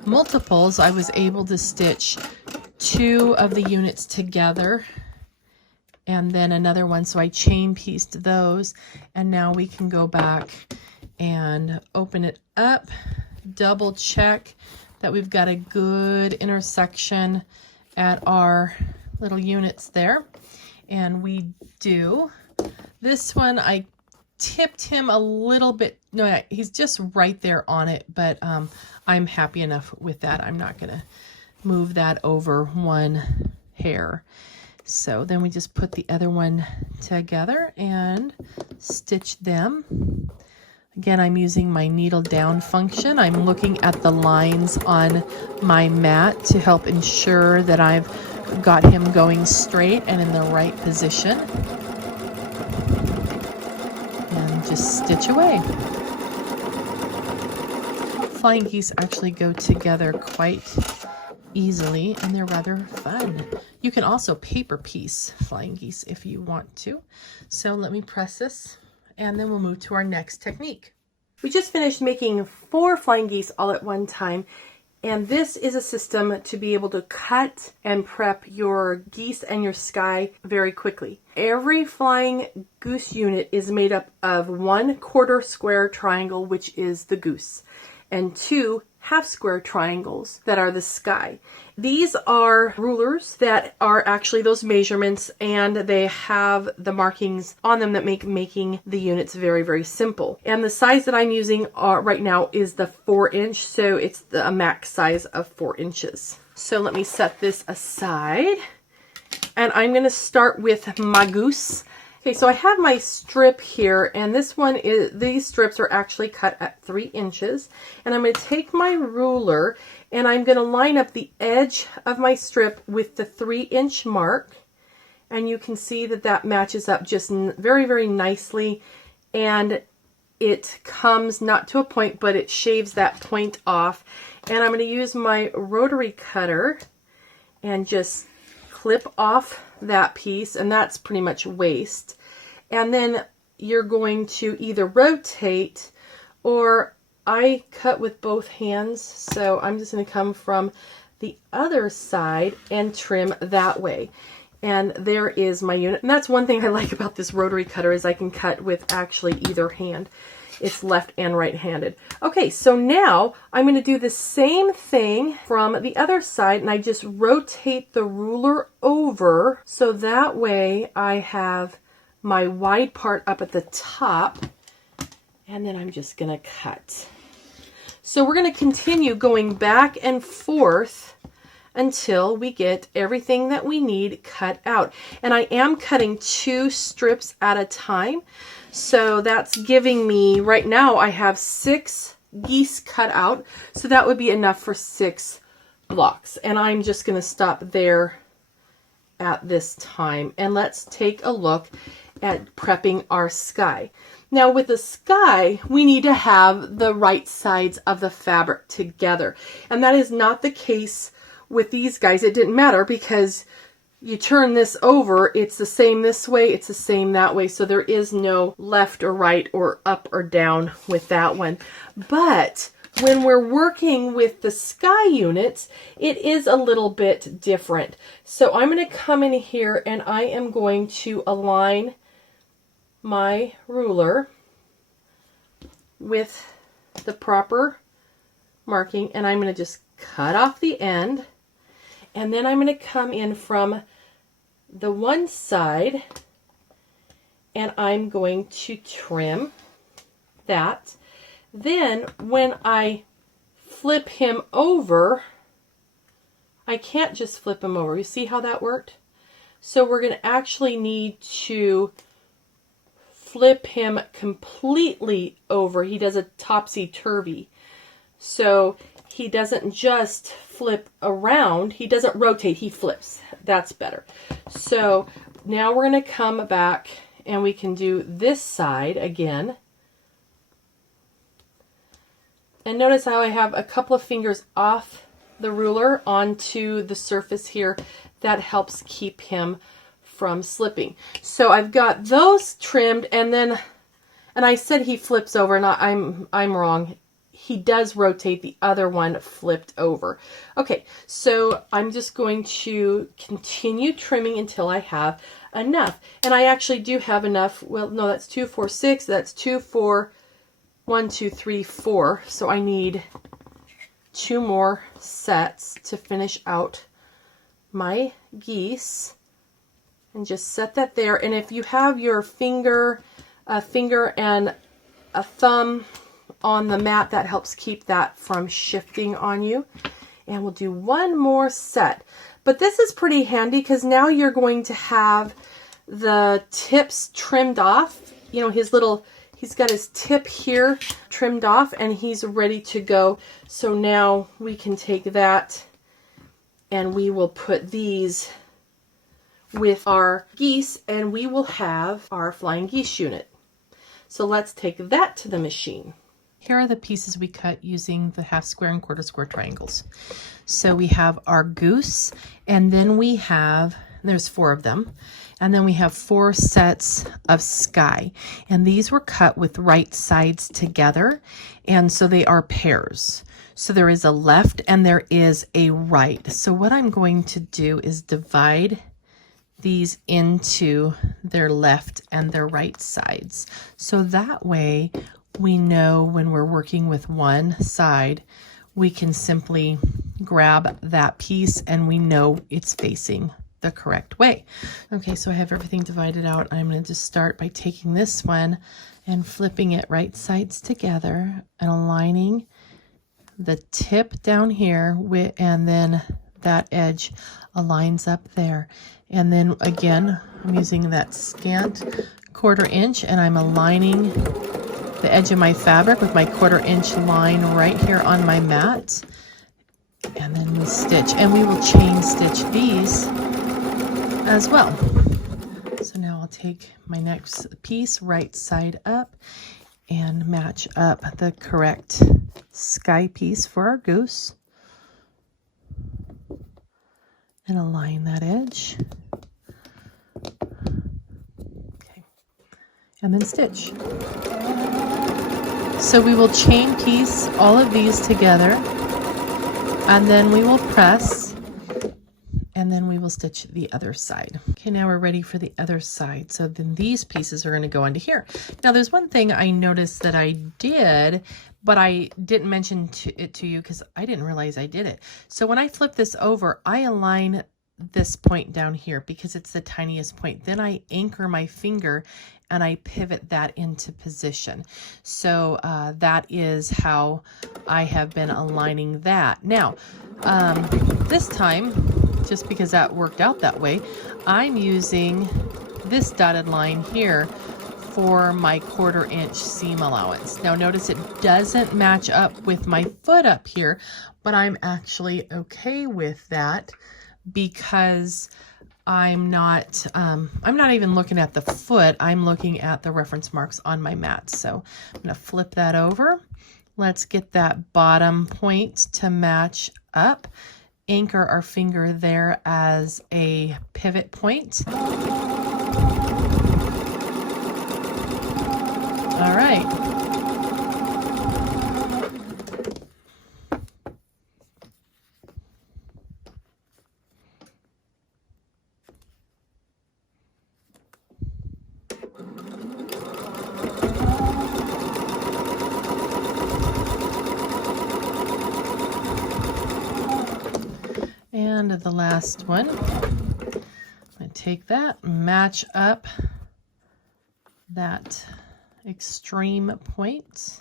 multiples, I was able to stitch 2 of the units together and then another one, so I chain pieced those, and now we can go back and open it up, double check that we've got a good intersection at our little units there. And we do. This one, I tipped him a little bit. No, he's just right there on it, but I'm happy enough with that. I'm not going to move that over 1 hair. So then we just put the other one together and stitch them. Again, I'm using my needle down function. I'm looking at the lines on my mat to help ensure that I've got him going straight and in the right position. And just stitch away. Flying geese actually go together quite easily, and they're rather fun. You can also paper piece flying geese if you want to. So let me press this, and then we'll move to our next technique. We just finished making 4 flying geese all at one time, and this is a system to be able to cut and prep your geese and your sky very quickly. Every flying goose unit is made up of 1/4 square triangle, which is the goose, and 2 half square triangles that are the sky. These are rulers that are actually those measurements, and they have the markings on them that make making the units very, very simple. And the size that I'm using right now is the 4-inch, so it's a max size of 4 inches. So let me set this aside, and I'm going to start with my goose. Okay, so I have my strip here, and these strips are actually cut at 3 inches. And I'm going to take my ruler, and I'm going to line up the edge of my strip with the 3-inch mark. And you can see that that matches up just very, very nicely. And it comes not to a point, but it shaves that point off. And I'm going to use my rotary cutter and just clip off that piece, and that's pretty much waste. And then you're going to either rotate, or I cut with both hands, so I'm just going to come from the other side and trim that way. And there is my unit. And that's one thing I like about this rotary cutter, is I can cut with actually either hand. It's left and right-handed. Okay, so now I'm going to do the same thing from the other side, and I just rotate the ruler over, so that way I have my wide part up at the top, and then I'm just going to cut. So we're going to continue going back and forth until we get everything that we need cut out. And I am cutting 2 strips at a time. So that's giving me, right now I have 6 geese cut out. So that would be enough for 6 blocks. And I'm just going to stop there at this time. And let's take a look at prepping our sky. Now with the sky, we need to have the right sides of the fabric together. And that is not the case with these guys. It didn't matter, because you turn this over, it's the same this way, it's the same that way. So there is no left or right or up or down with that one. But when we're working with the sky units, it is a little bit different. So I'm going to come in here, and I am going to align my ruler with the proper marking, and I'm going to just cut off the end. And then I'm going to come in from the one side, and I'm going to trim that. Then when I flip him over, I can't just flip him over. You see how that worked? So we're going to actually need to flip him completely over. He does a topsy-turvy. So he doesn't just flip around. He doesn't rotate. He flips. That's better. So now we're going to come back, and we can do this side again. And notice how I have a couple of fingers off the ruler onto the surface here. That helps keep him from slipping. So I've got those trimmed, and I said he flips over, and I'm wrong. He does rotate. The other one flipped over. Okay, so I'm just going to continue trimming until I have enough. And I actually do have enough. Well, no, that's 2, 4, 6. That's 2, 4, 1, 2, 3, 4. So I need 2 more sets to finish out my geese. And just set that there. And if you have your finger and a thumb on the mat, that helps keep that from shifting on you. And we'll do 1 more set. But this is pretty handy, because now you're going to have the tips trimmed off. You know, he's got his tip here trimmed off, and he's ready to go. So now we can take that, and we will put these with our geese, and we will have our flying geese unit. So let's take that to the machine. Here are the pieces we cut using the half square and quarter square triangles. So we have our goose, and then we have There's 4 of them. And then we have 4 sets of sky. And these were cut with right sides together. And so they are pairs. So there is a left and there is a right. So what I'm going to do is divide these into their left and their right sides. So that way we know when we're working with one side, we can simply grab that piece and we know it's facing the correct way. Okay, so I have everything divided out. I'm going to just start by taking this one and flipping it right sides together and aligning the tip down here with, and then that edge aligns up there. And then again, I'm using that scant 1/4 inch and I'm aligning the edge of my fabric with my 1/4 inch line right here on my mat. And then we stitch, and we will chain stitch these as well. So now I'll take my next piece right side up and match up the correct sky piece for our goose and align that edge. Okay, and then stitch. So we will chain piece all of these together, and then we will press, and then we will stitch the other side. Okay, now we're ready for the other side. So then these pieces are going to go into here. Now there's one thing I noticed that I did, but I didn't mention it to you because I didn't realize I did it. So when I flip this over, I align this point down here because it's the tiniest point. Then I anchor my finger and I pivot that into position. So that is how I have been aligning that. Now, this time, just because that worked out that way, I'm using this dotted line here for my 1/4 inch seam allowance. Now notice it doesn't match up with my foot up here, but I'm actually okay with that because I'm not even looking at the foot. I'm looking at the reference marks on my mat. So I'm going to flip that over. Let's get that bottom point to match up. Anchor our finger there as a pivot point. All right. And the last one, I'm going to take that, match up that extreme point,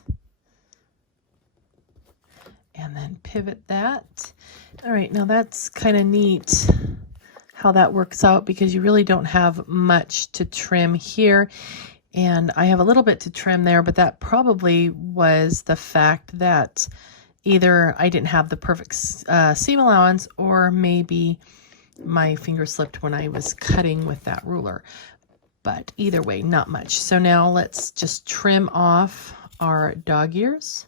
and then pivot that. All right, now that's kind of neat how that works out because you really don't have much to trim here. And I have a little bit to trim there, but that probably was the fact that either I didn't have the perfect seam allowance, or maybe my finger slipped when I was cutting with that ruler. But either way, not much. So now let's just trim off our dog ears.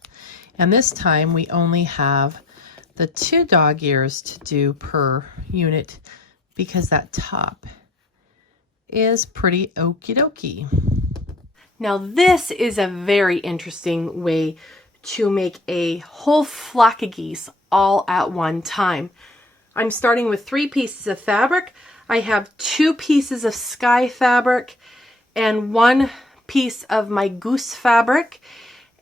And this time we only have the 2 dog ears to do per unit because that top is pretty okie dokie. Now this is a very interesting way to make a whole flock of geese all at one time. I'm starting with 3 pieces of fabric. I have 2 pieces of sky fabric and 1 piece of my goose fabric,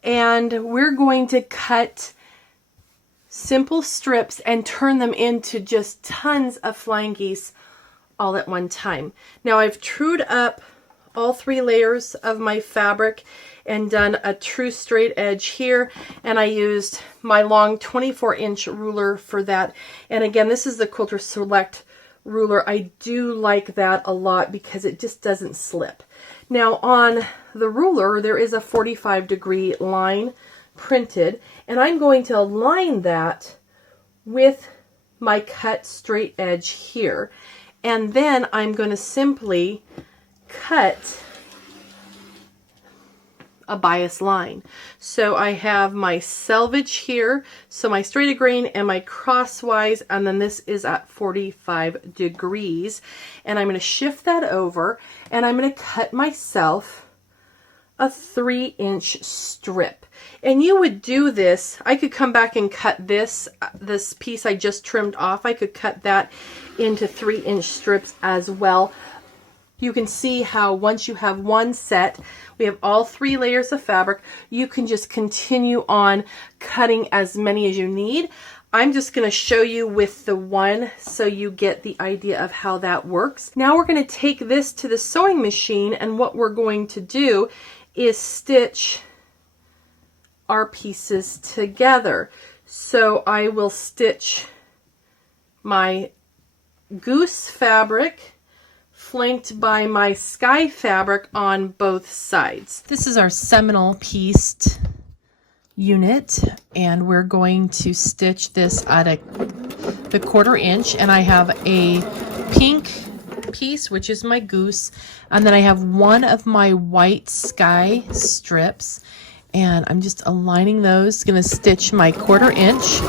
and we're going to cut simple strips and turn them into just tons of flying geese all at one time. Now I've trued up all 3 layers of my fabric and done a true straight edge here, and I used my long 24-inch ruler for that. And again, this is the Quilter Select ruler. I do like that a lot because it just doesn't slip. Now on the ruler there is a 45-degree line printed, and I'm going to align that with my cut straight edge here, and then I'm going to simply cut a bias line. So I have my selvage here, so my straight of grain and my crosswise, and then this is at 45 degrees. And I'm going to shift that over, and I'm going to cut myself a 3-inch strip. And you would do this, I could come back and cut this piece I just trimmed off, I could cut that into 3-inch strips as well. You can see how once you have one set, we have all 3 layers of fabric, you can just continue on cutting as many as you need. I'm just going to show you with the one so you get the idea of how that works. Now we're going to take this to the sewing machine, and what we're going to do is stitch our pieces together. So I will stitch my Goose fabric flanked by my Sky fabric on both sides. This is our Seminole pieced unit, and we're going to stitch this at the 1/4 inch, and I have a pink piece, which is my Goose, and then I have one of my white Sky strips, and I'm just aligning those. Gonna stitch my 1/4 inch.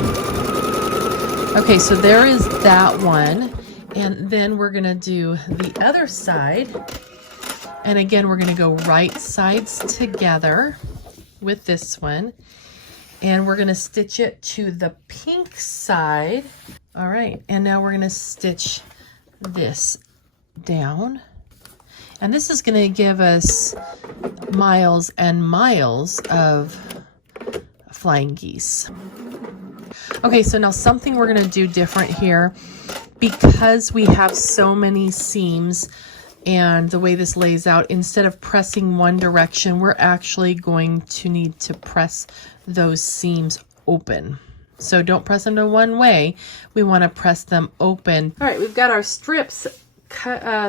Okay, so there is that one, and then we're gonna do the other side, and again we're gonna go right sides together with this one, and we're gonna stitch it to the pink side. All right, and now we're gonna stitch this down, and this is going to give us miles and miles of flying geese. Okay, so now something we're going to do different here, because we have so many seams and the way this lays out, instead of pressing one direction, we're actually going to need to press those seams open. So don't press them to one way, we want to press them open. All right, we've got our strips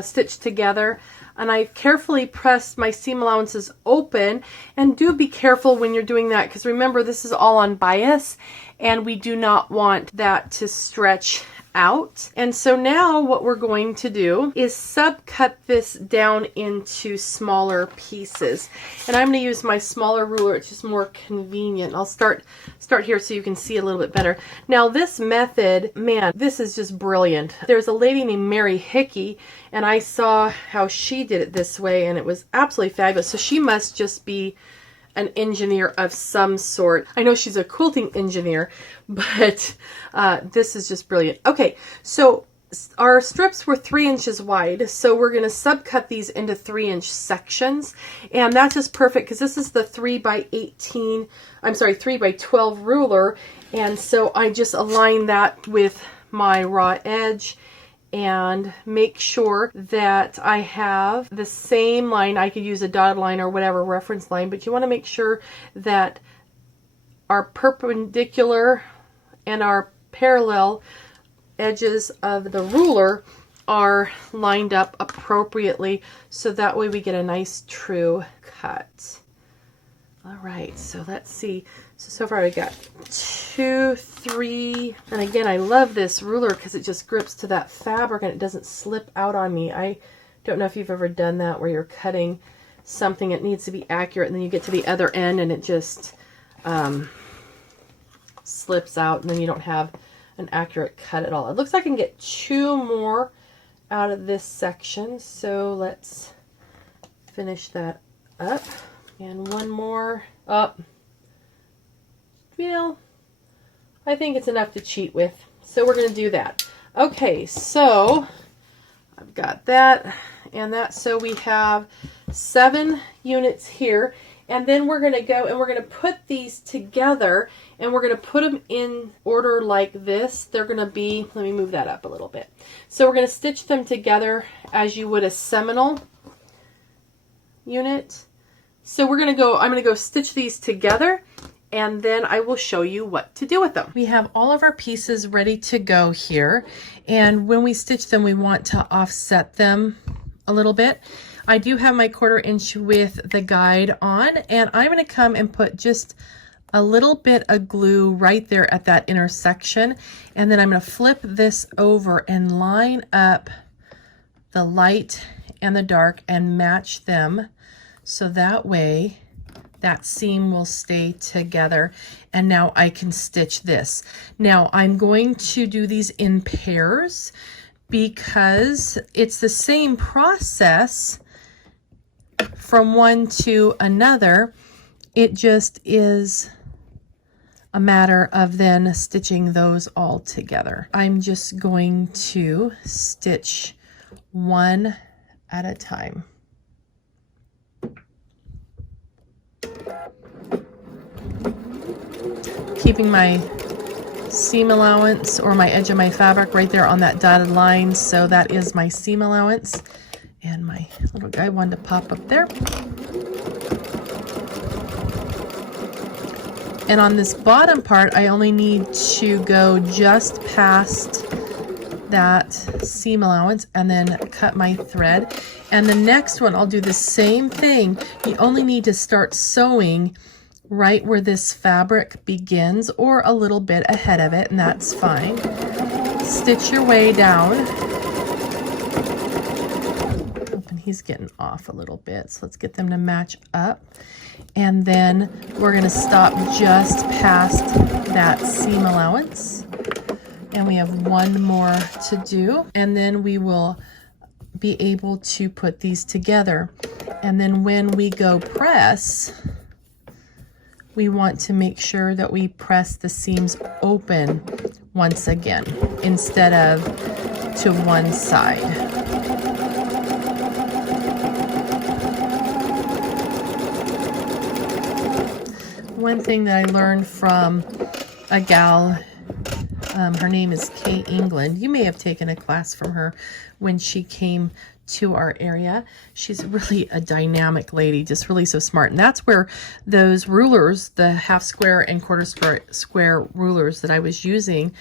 stitched together, and I've carefully pressed my seam allowances open. And do be careful when you're doing that, because remember, this is all on bias and we do not want that to stretch out. And so now what we're going to do is subcut this down into smaller pieces, and I'm going to use my smaller ruler. It's just more convenient. I'll start here so you can see a little bit better. Now this method, man, this is just brilliant. There's a lady named Mary Hickey, and I saw how she did it this way, and it was absolutely fabulous. So she must just be an engineer of some sort. I know she's a quilting engineer, but this is just brilliant. Okay, so our strips were 3 inches wide, so we're going to subcut these into 3-inch sections, and that's just perfect because this is the 3 by 12 ruler, and so I just align that with my raw edge and make sure that I have the same line. I could use a dotted line or whatever reference line, but you want to make sure that our perpendicular and our parallel edges of the ruler are lined up appropriately, so that way we get a nice true cut. All right, so let's see. So far we got 2, 3, and again, I love this ruler because it just grips to that fabric and it doesn't slip out on me. I don't know if you've ever done that where you're cutting something, it needs to be accurate, and then you get to the other end and it just slips out, and then you don't have an accurate cut at all. It looks like I can get 2 more out of this section, so let's finish that up. And 1 more up. Well, I think it's enough to cheat with, so we're going to do that. Okay, so I've got that and that. So we have 7 units here, and then we're going to go and we're going to put these together, and we're going to put them in order like this. They're going to be, let me move that up a little bit. So we're going to stitch them together as you would a Seminole unit. So we're going to go, I'm going to go stitch these together, and then I will show you what to do with them. We have all of our pieces ready to go here, and when we stitch them, we want to offset them a little bit. I do have my 1/4 inch with the guide on, and I'm going to come and put just a little bit of glue right there at that intersection, and then I'm going to flip this over and line up the light and the dark and match them, so that way that seam will stay together. And now I can stitch this. Now I'm going to do these in pairs because it's the same process from one to another. It just is a matter of then stitching those all together. I'm just going to stitch one at a time. Keeping my seam allowance or my edge of my fabric right there on that dotted line, so that is my seam allowance. And my little guy wanted to pop up there. And on this bottom part, I only need to go just past that seam allowance and then cut my thread. And the next one, I'll do the same thing. You only need to start sewing right where this fabric begins or a little bit ahead of it, and that's fine. Stitch your way down. And he's getting off a little bit, so let's get them to match up. And then we're going to stop just past that seam allowance. And we have one more to do. And then we will be able to put these together. And then when we go press, we want to make sure that we press the seams open once again, instead of to one side. One thing that I learned from a gal, her name is Kay England. You may have taken a class from her when she came to our area. She's really a dynamic lady, just really so smart. And that's where those rulers, the half square and quarter square rulers that I was using,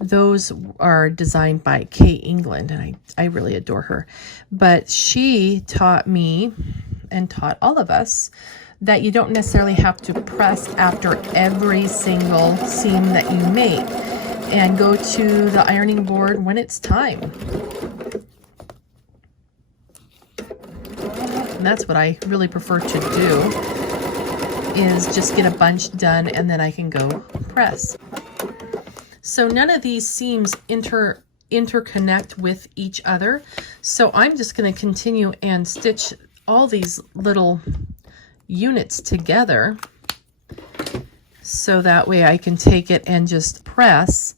those are designed by Kay England, and I really adore her. But she taught me and taught all of us that you don't necessarily have to press after every single seam that you make, and go to the ironing board when it's time. And that's what I really prefer to do, is just get a bunch done and then I can go press. So none of these seams interconnect with each other. So I'm just going to continue and stitch all these little units together, so that way I can take it and just press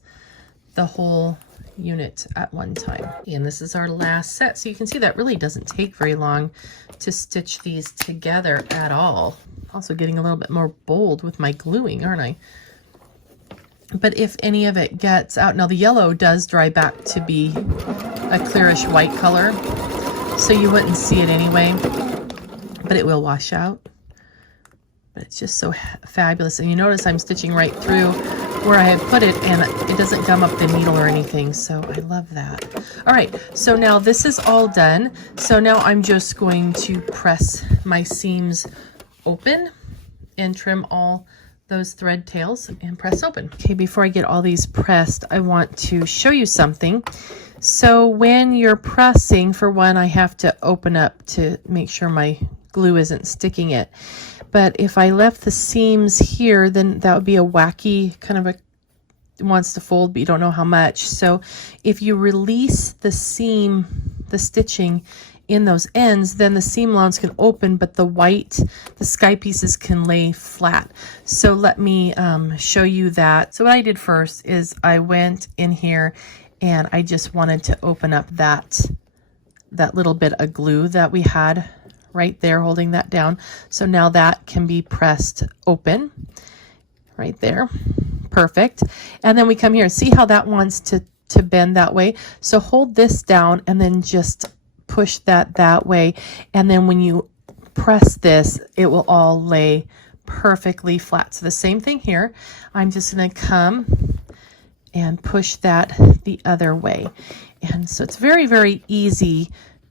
the whole unit at one time. And this is our last set, so you can see that really doesn't take very long to stitch these together at all. Also getting a little bit more bold with my gluing, aren't I? But if any of it gets out, now the yellow does dry back to be a clearish white color, so you wouldn't see it anyway, but it will wash out. But it's just so fabulous. And you notice I'm stitching right through where I had put it, and it doesn't gum up the needle or anything, so I love that. All right, so now this is all done. So now I'm just going to press my seams open and trim all those thread tails and press open. Okay, before I get all these pressed, I want to show you something. So when you're pressing, for one, I have to open up to make sure my glue isn't sticking it. But if I left the seams here, then that would be a wacky kind of it wants to fold, but you don't know how much. So if you release the seam, the stitching in those ends, then the seam allowance can open, but the sky pieces can lay flat. So let me show you that. So what I did first is I went in here and I just wanted to open up that little bit of glue that we had right there holding that down. So now that can be pressed open right there. Perfect. And then we come here and see how that wants to bend that way. So hold this down and then just push that way. And then when you press this, it will all lay perfectly flat. So the same thing here. I'm just going to come and push that the other way. And so it's very, very easy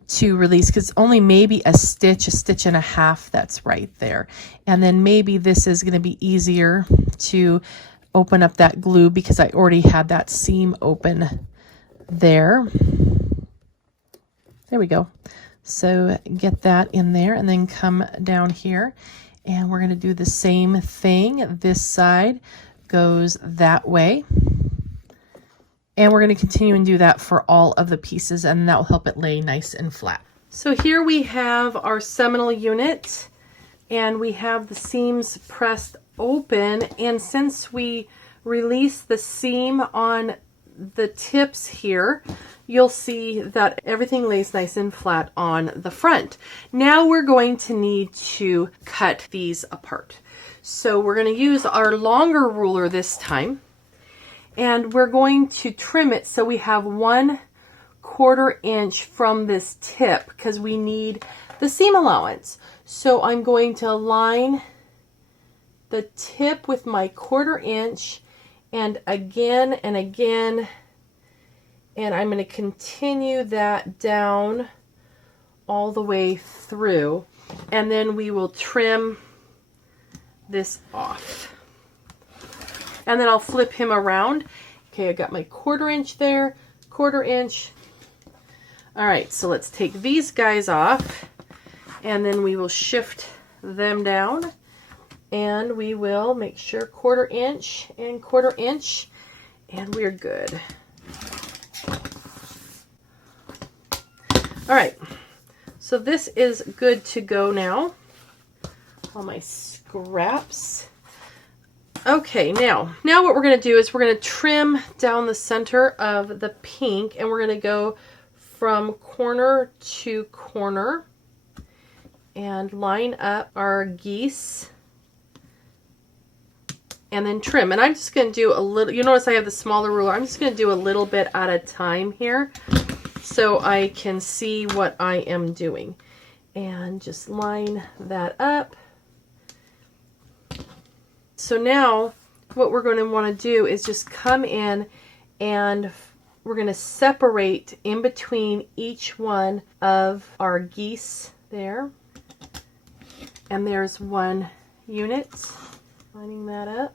to release, because only maybe a stitch and a half that's right there. And then maybe this is going to be easier to open up that glue because I already had that seam open there. There we go. So get that in there and then come down here And we're going to do the same thing. This side goes that way. And we're going to continue and do that for all of the pieces, and that will help it lay nice and flat. So here we have our Seminole unit, and we have the seams pressed open. And since we release the seam on the tips here, you'll see that everything lays nice and flat on the front. Now we're going to need to cut these apart. So we're going to use our longer ruler this time, and we're going to trim it so we have 1/4 inch from this tip because we need the seam allowance. So I'm going to line the tip with my 1/4 inch, and again and again, and I'm going to continue that down all the way through, and then we will trim this off. And then I'll flip him around. Okay, I got my 1/4 inch there, 1/4 inch. All right, so let's take these guys off, and then we will shift them down, and we will make sure 1/4 inch and 1/4 inch, and we're good. All right, so this is good to go now. All my scraps. Okay, now what we're going to do is we're going to trim down the center of the pink, and we're going to go from corner to corner and line up our geese and then trim. And I'm just going to do a little, you notice I have the smaller ruler. I'm just going to do a little bit at a time here so I can see what I am doing. And just line that up. So now what we're going to want to do is just come in, and we're going to separate in between each one of our geese there. And there's 1 unit, lining that up,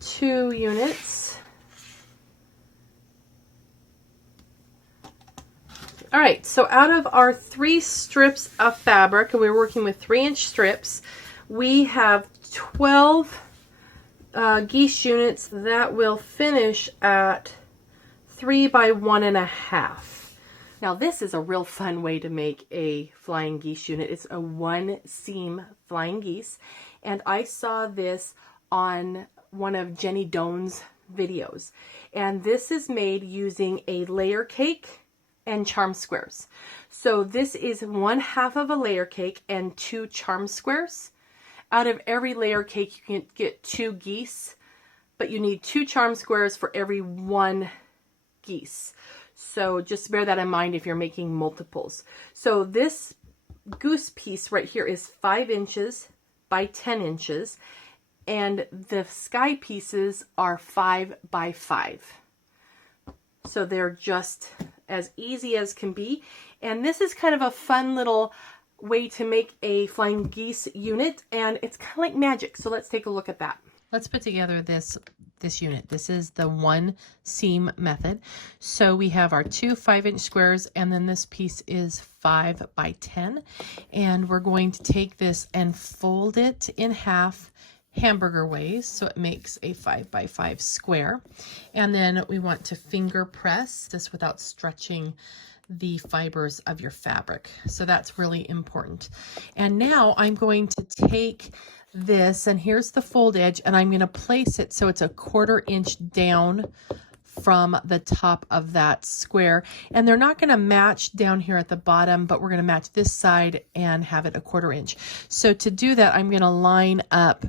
2 units. All right, so out of our 3 strips of fabric, and we're working with 3-inch strips, we have 12 geese units that will finish at 3 by 1.5. Now this is a real fun way to make a flying geese unit. It's a 1-seam flying geese, and I saw this on one of Jenny Doan's videos, and this is made using a layer cake and charm squares. So this is 1/2 of a layer cake and 2 charm squares. Out of every layer cake, you can get 2 geese, but you need 2 charm squares for every 1 geese. So just bear that in mind if you're making multiples. So this goose piece right here is 5 inches by 10 inches, and the sky pieces are 5 by 5. So they're just as easy as can be. And this is kind of a fun little way to make a flying geese unit, and it's kind of like magic. So let's take a look at that. Let's put together this unit. This is the 1-seam method. So we have our 2 5-inch squares, and then this piece is 5 by 10, and we're going to take this and fold it in half hamburger ways so it makes a 5 by 5 square. And then we want to finger press this without stretching the fibers of your fabric. So that's really important. And now I'm going to take this, and here's the fold edge, and I'm going to place it so it's a 1/4 inch down from the top of that square. And they're not going to match down here at the bottom, but we're going to match this side and have it a 1/4 inch. So to do that, I'm going to line up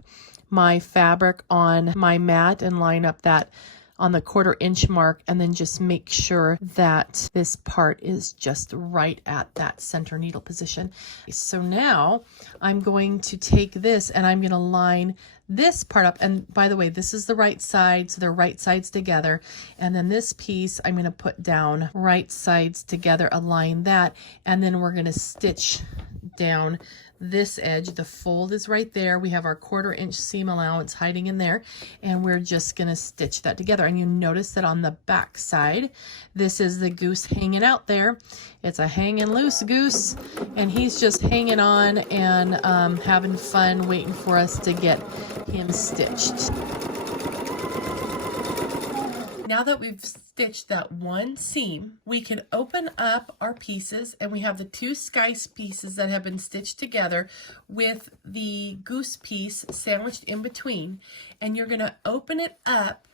my fabric on my mat and line up that on the 1/4 inch mark, and then just make sure that this part is just right at that center needle position. So now I'm going to take this and I'm going to line this part up, and by the way, this is the right side, so they're right sides together, and then this piece I'm going to put down right sides together, align that, and then we're going to stitch down this edge. The fold is right there. We have our 1/4 inch seam allowance hiding in there, and we're just going to stitch that together. And you notice that on the back side, this is the goose hanging out there. It's a hanging loose goose, and he's just hanging on and having fun waiting for us to get him stitched. Now that we've stitched that one seam, we can open up our pieces, and we have the 2 sky pieces that have been stitched together with the goose piece sandwiched in between. And you're going to open it up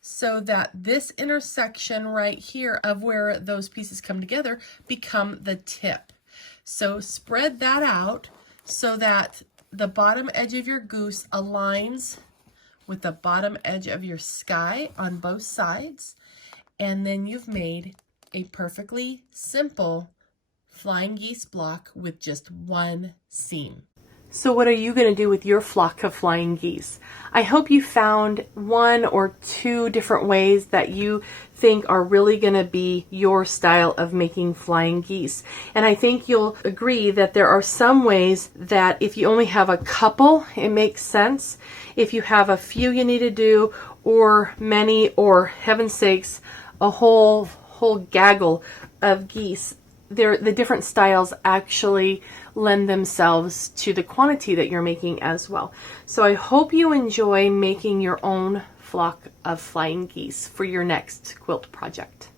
so that this intersection right here of where those pieces come together become the tip. So spread that out so that the bottom edge of your goose aligns with the bottom edge of your sky on both sides, and then you've made a perfectly simple flying geese block with just one seam. So what are you going to do with your flock of flying geese? I hope you found 1 or 2 different ways that you think are really going to be your style of making flying geese. And I think you'll agree that there are some ways that if you only have a couple, it makes sense. If you have a few you need to do, or many, or heaven's sakes, a whole gaggle of geese, the different styles actually lend themselves to the quantity that you're making as well. So I hope you enjoy making your own flock of flying geese for your next quilt project.